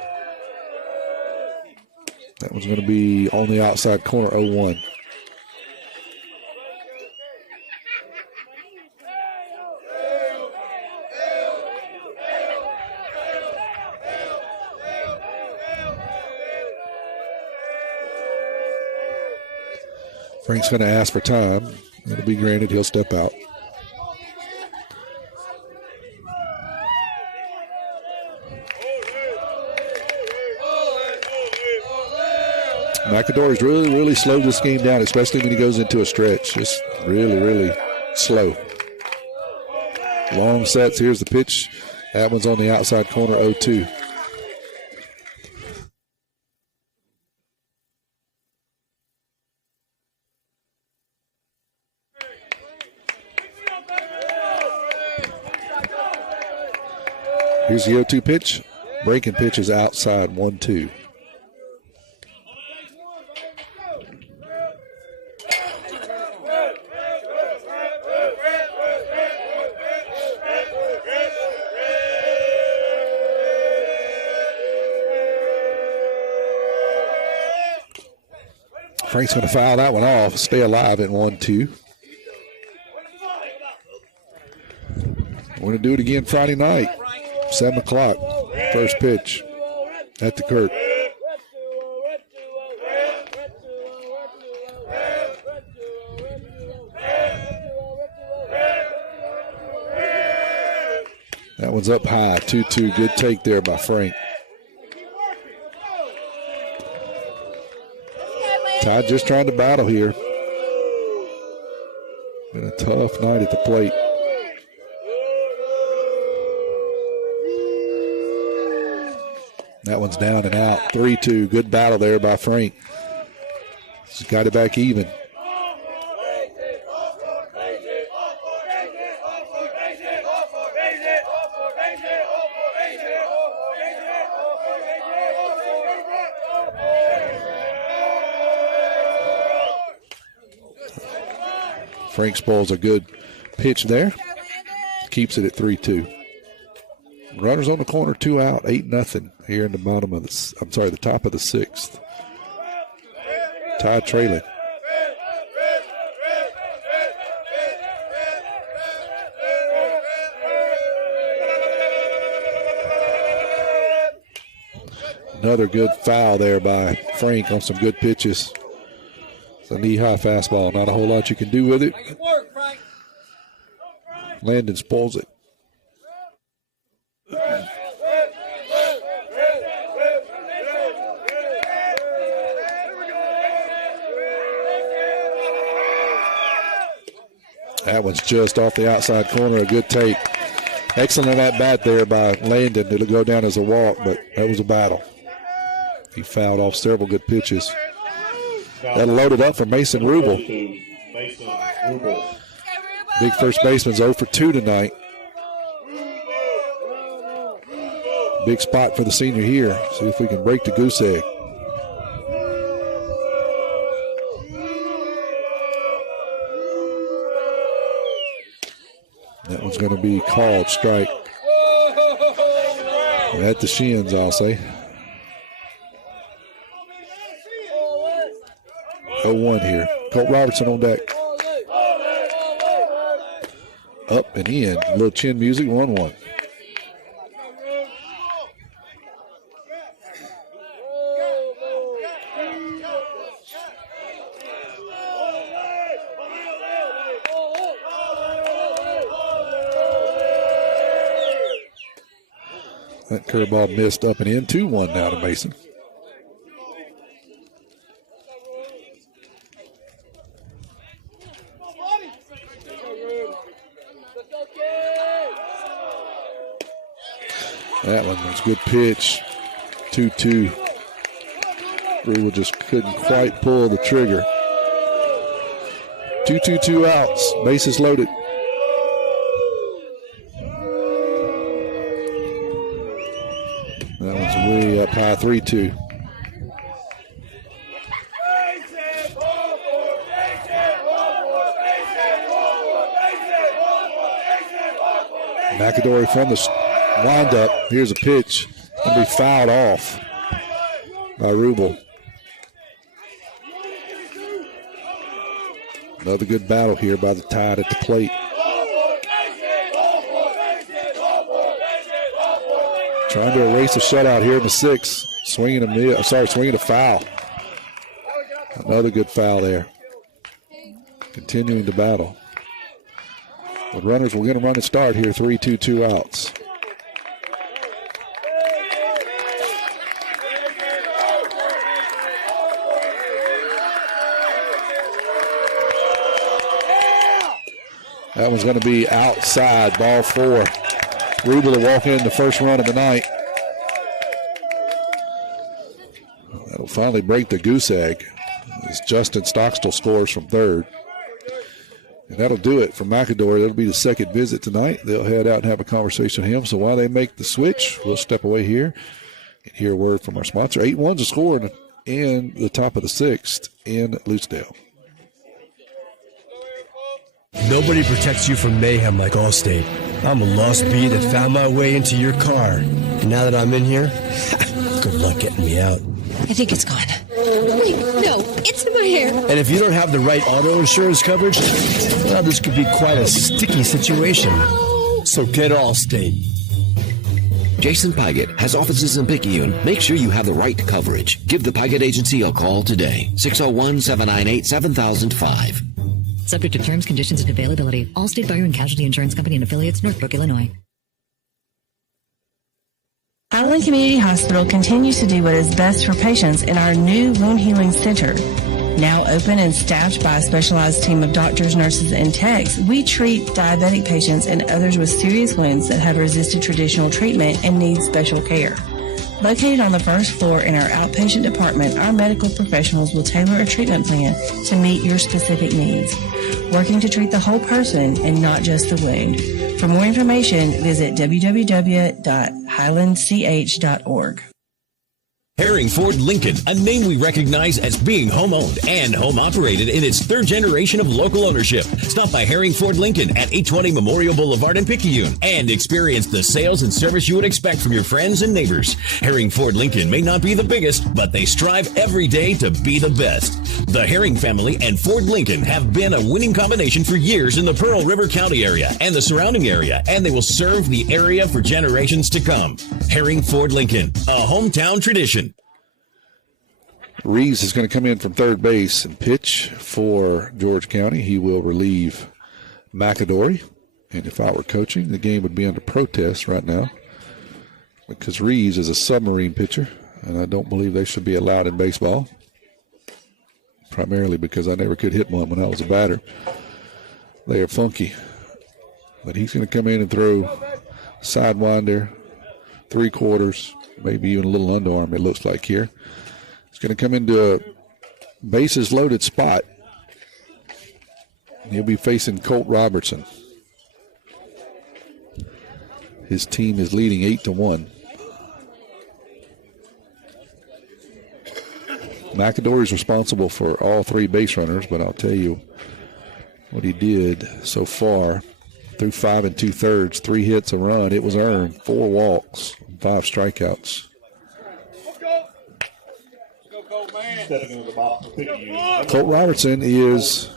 That one's going to be on the outside corner, 0-1. Frank's going to ask for time. It'll be granted. He'll step out. McAdory's really slowed this game down, especially when he goes into a stretch. Just really slow. Long sets. Here's the pitch. That one's on the outside corner, 0-2. Here's the 0-2 pitch. Breaking pitch is outside, 1-2. Frank's going to foul that one off, stay alive at 1-2. We're going to do it again Friday night, 7 o'clock. First pitch at the Kirk. That one's up high, 2-2. Good take there by Frank. Todd just trying to battle here. Been a tough night at the plate. That one's down and out. 3-2. Good battle there by Frank. He's got it back even. Frank spoils a good pitch there. Keeps it at 3-2. Runners on the corner, 2 out, 8-0 here in the bottom of the top of the 6th. Todd trailing. Another good foul there by Frank on some good pitches. It's a knee-high fastball. Not a whole lot you can do with it. Landon spoils it. That one's just off the outside corner. A good take. Excellent at bat there by Landon. It'll go down as a walk, but that was a battle. He fouled off several good pitches. That'll load it up for Mason Rubel. Big first baseman's 0 for 2 tonight. Big spot for the senior here. See if we can break the goose egg. That one's going to be called strike. At the shins, I'll say. 0-1 here. Colt Robertson on deck. Up and in. A little chin music, 1-1. That curveball missed up and in. 2-1 now to Mason. That one was a good pitch. 2-2. Rubel just couldn't quite pull the trigger. 2-2, 2 outs. Bases loaded. That one's way up high, 3-2. McAdory from the windup. Here's a pitch. Going to be fouled off by Rubel. Another good battle here by the Tide at the plate. Trying to erase a shutout here in the 6th. Swinging a foul. Another good foul there. continuing to battle. The runners were going to run and start here, 3-2, 2 outs. That one's going to be outside, ball 4. Ruby will walk in the first run of the night. That'll finally break the goose egg as Justin Stockstill scores from third. And that'll do it for McAdory. That'll be the second visit tonight. They'll head out and have a conversation with him. So while they make the switch, we'll step away here and hear a word from our sponsor. 8-1's a score in the top of the 6th in Lucedale. Nobody protects you from mayhem like Allstate. I'm a lost bee that found my way into your car. And now that I'm in here, good luck getting me out. I think it's gone. Wait, no, it's in my hair. And if you don't have the right auto insurance coverage, well, this could be quite a sticky situation. So get Allstate. Jason Paget has offices in Picayune. Make sure you have the right coverage. Give the Paget Agency a call today. 601-798-7005. Subject to terms, conditions, and availability. Allstate Fire and Casualty Insurance Company and Affiliates, Northbrook, Illinois. Highland Community Hospital continues to do what is best for patients in our new wound healing center. Now open and staffed by a specialized team of doctors, nurses, and techs, we treat diabetic patients and others with serious wounds that have resisted traditional treatment and need special care. Located on the first floor in our outpatient department, our medical professionals will tailor a treatment plan to meet your specific needs, working to treat the whole person and not just the wound. For more information, visit www.highlandch.org. Herring Ford Lincoln, a name we recognize as being home-owned and home-operated in its third generation of local ownership. Stop by Herring Ford Lincoln at 820 Memorial Boulevard in Picayune and experience the sales and service you would expect from your friends and neighbors. Herring Ford Lincoln may not be the biggest, but they strive every day to be the best. The Herring family and Ford Lincoln have been a winning combination for years in the Pearl River County area and the surrounding area, and they will serve the area for generations to come. Herring Ford Lincoln, a hometown tradition. Reeves is going to come in from third base and pitch for George County. He will relieve McAdory. And if I were coaching, the game would be under protest right now because Reeves is a submarine pitcher, and I don't believe they should be allowed in baseball, primarily because I never could hit one when I was a batter. They are funky. But he's going to come in and throw sidewinder, 3/4, maybe even a little underarm, it looks like here. Going to come into a bases loaded spot. He'll be facing Colt Robertson. His team is leading 8-1. McAdory is responsible for all 3 base runners, but I'll tell you what he did so far. Through 5 2/3, 3 hits, a run. It was earned, 4 walks, 5 strikeouts. Colt Robertson is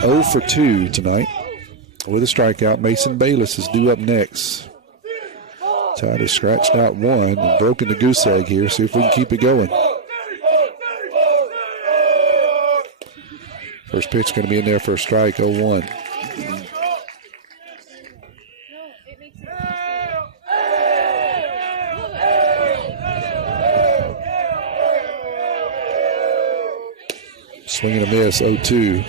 0 for 2 tonight with a strikeout. Mason Bayless is due up next. Todd has scratched out 1 and broken the goose egg here. See if we can keep it going. First pitch going to be in there for a strike, 0-1. Swing and a miss, 0-2.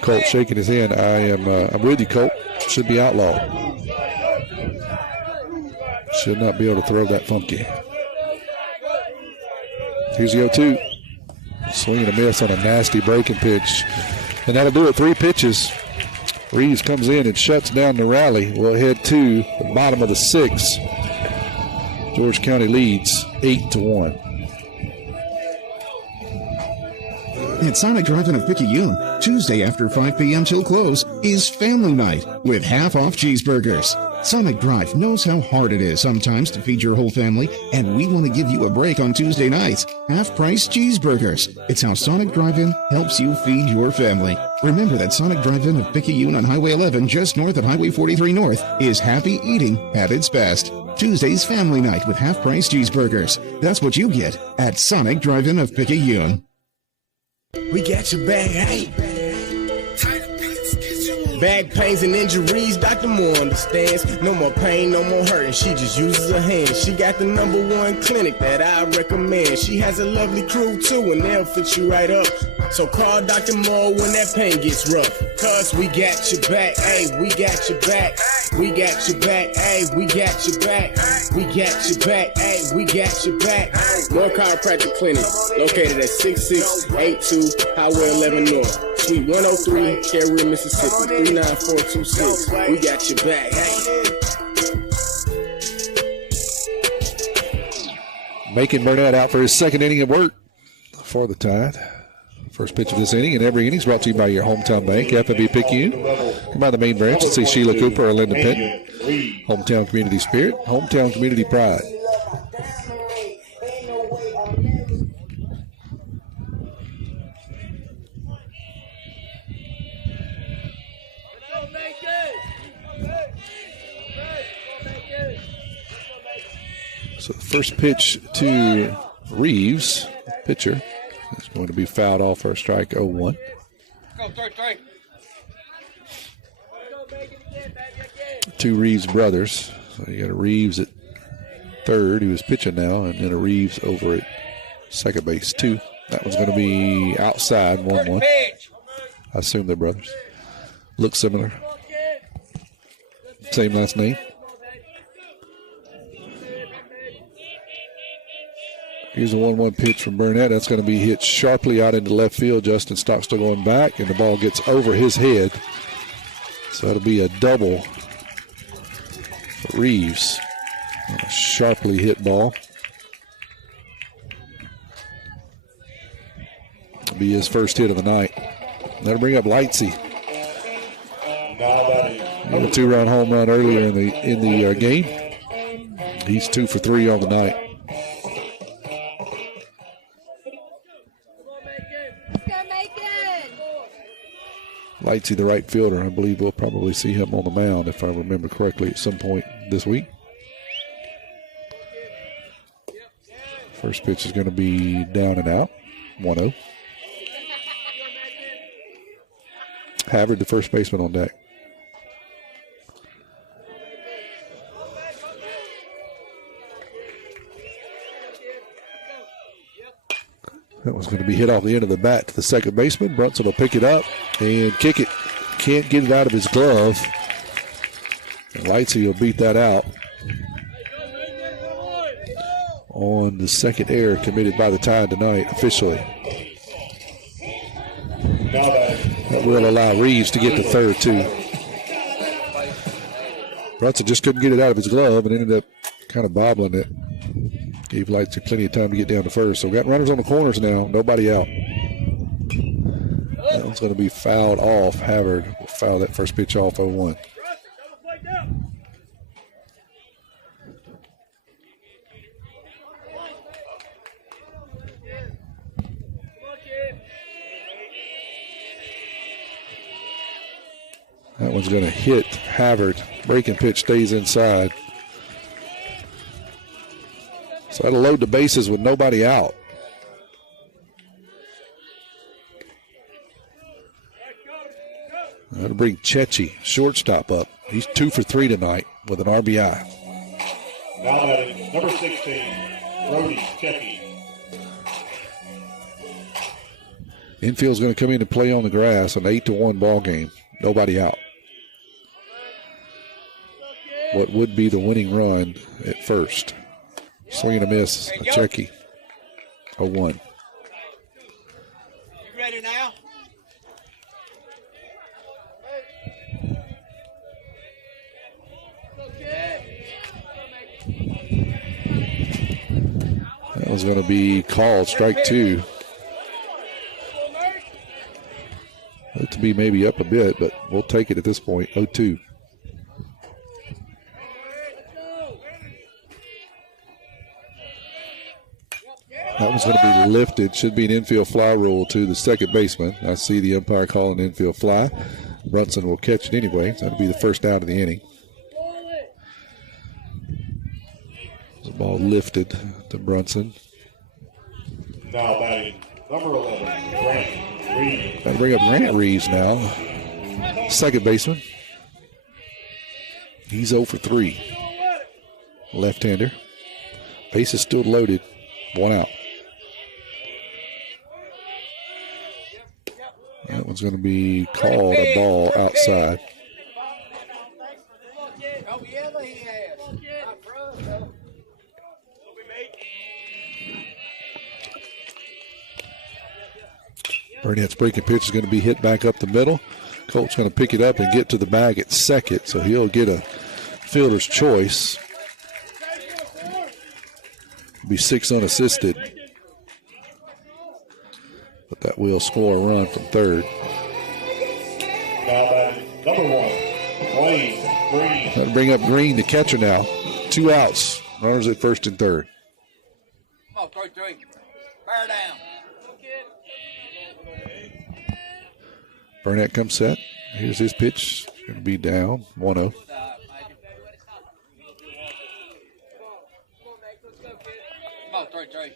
Colt shaking his hand. I'm with you, Colt. Should be outlawed. Should not be able to throw that funky. Here's the 0-2. Swing and a miss on a nasty breaking pitch. And that'll do it. 3 pitches. Reeves comes in and shuts down the rally. We'll head to the bottom of the 6th. George County leads 8-1. At Sonic Drive-In of Picayune, Tuesday after 5 p.m. till close is Family Night with half-off cheeseburgers. Sonic Drive knows how hard it is sometimes to feed your whole family, and we want to give you a break on Tuesday nights. Half-price cheeseburgers. It's how Sonic Drive-In helps you feed your family. Remember that Sonic Drive-In of Picayune on Highway 11 just north of Highway 43 North is happy eating at its best. Tuesday's Family Night with half-price cheeseburgers. That's what you get at Sonic Drive-In of Picayune. We got your back, hey. Back pains and injuries, Dr. Moore understands. No more pain, no more hurting. She just uses her hands. She got the #1 clinic that I recommend. She has a lovely crew too, and they'll fit you right up. So call Dr. Moore when that pain gets rough. Cause we got your back, hey, we got your back. We got your back, hey, we got your back. We got your back, hey, we got your back. More Chiropractic Clinic, located at 6682 Highway 11 North. Suite 103, Carrier, Mississippi, 39426. We got your back. Macon Burnett out for his second inning of work for the Tide. First pitch of this inning, and every inning is brought to you by your hometown bank, FNB Picayune. Come by the main branch and see Sheila Cooper or Linda Penton. Hometown community spirit, hometown community pride. So the first pitch to Reeves, pitcher, is going to be fouled off for a strike 0-1. Go, 3-3. Two Reeves brothers. So you got a Reeves at third, who is pitching now, and then a Reeves over at second base, 2. That one's going to be outside, 1-1. I assume they're brothers. Look similar. Same last name. Here's a 1-1 pitch from Burnett. That's going to be hit sharply out into left field. Justin Stockstill going back, and the ball gets over his head. So it'll be a double for Reeves. A sharply hit ball. It'll be his first hit of the night. That'll bring up Lightsey. A 2-run home run earlier in the game. He's 2 for 3 on the night. Lightsey, the right fielder. I believe we'll probably see him on the mound, if I remember correctly, at some point this week. First pitch is going to be down and out, 1-0. Havard, the first baseman, on deck. That was going to be hit off the end of the bat to the second baseman. Brunson will pick it up and kick it. Can't get it out of his glove. And Lightsey will beat that out on the second error committed by the Tide tonight, officially. That will allow Reeves to get to third, too. Brunson just couldn't get it out of his glove and ended up kind of bobbling it. Gave Lightsey plenty of time to get down to first. So we've got runners on the corners now, nobody out. That one's going to be fouled off. Havard will foul that first pitch off 0-1. That one's going to hit Havard. Breaking pitch stays inside. So that'll load the bases with nobody out. That'll bring Chechi, shortstop, up. He's 2 for 3 tonight with an RBI. Now batting, number 16, Brody Chechi. Infield's going to come in and play on the grass, an 8-1 ball game. Nobody out. What would be the winning run at first? Swing and a miss. A Chechi. 0-1. You ready now? That was going to be called strike 2. Looked to be maybe up a bit, but we'll take it at this point. 0-2. That was going to be lifted. Should be an infield fly rule to the second baseman. I see the umpire calling an infield fly. Brunson will catch it anyway. So that'll be the first out of the inning. The ball lifted to Brunson. Now batting, Number 11, Grant Reeves. Got to bring up Grant Reeves now. Second baseman. He's 0 for 3. Left-hander. Base is still loaded. 1 out. That one's going to be called a ball outside. Burnett's breaking pitch is going to be hit back up the middle. Colt's going to pick it up and get to the bag at second, so he'll get a fielder's choice. Be 6 unassisted. But that will score a run from third. Now batting number 1, Wayne Green. Got to bring up Green, the catcher now. 2 outs. Runners at first and third. Come on, 3-3. Bear down. Burnett comes set. Here's his pitch. Going to be down 1-0. Come on, 3-3.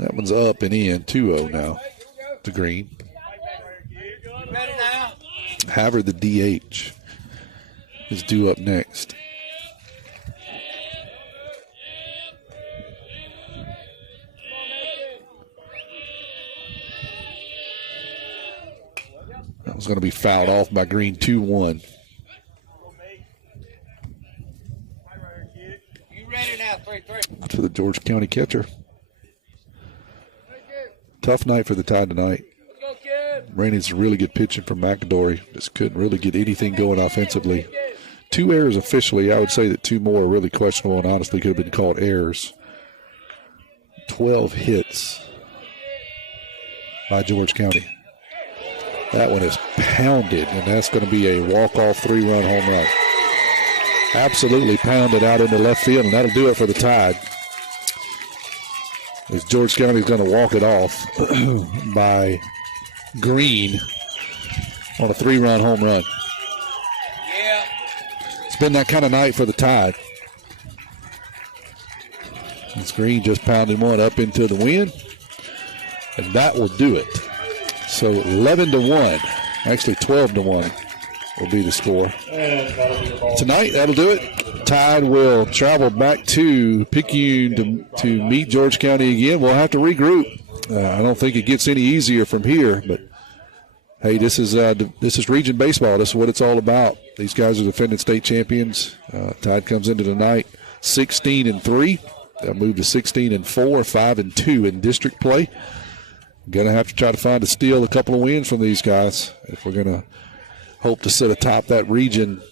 That one's up and in. 2-0 now to Green. Ready now? Havard, the DH, is due up next. That was going to be fouled off by Green. 2-1. You ready now? 3-3. To the George County catcher. Tough night for the Tide tonight. Brandon's really good pitching from McAdory. Just couldn't really get anything going offensively. 2 errors officially. I would say that 2 more are really questionable and honestly could have been called errors. 12 hits by George County. That one is pounded, and that's going to be a walk-off 3-run home run. Absolutely pounded out into left field, and that'll do it for the Tide. As George County is going to walk it off by Green on a 3-run home run. Yeah. It's been that kind of night for the Tide. This Green just pounded one up into the wind, and that will do it. So 11-1, actually 12-1 will be the score. Tonight, that'll do it. Tide will travel back to Picayune to meet George County again. We'll have to regroup. I don't think it gets any easier from here, but hey, this is region baseball. This is what it's all about. These guys are defending state champions. Tide comes into tonight 16-3. They'll move to 16-4, 5-2 in district play. Going to have to try to steal a couple of wins from these guys if we're going to hope to sit atop that region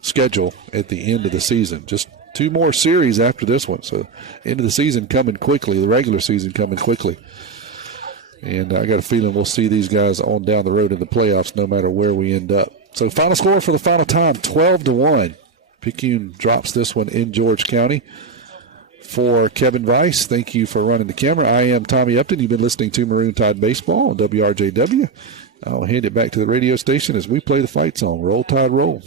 schedule at the end of the season. Just 2 more series after this one. So end of the season coming quickly, the regular season coming quickly. And I got a feeling we'll see these guys on down the road in the playoffs no matter where we end up. So final score for the final time, 12-1. Picayune drops this one in George County. For Kevin Weiss, thank you for running the camera. I am Tommy Upton. You've been listening to Maroon Tide Baseball on WRJW. I'll hand it back to the radio station as we play the fight song, Roll Tide Roll.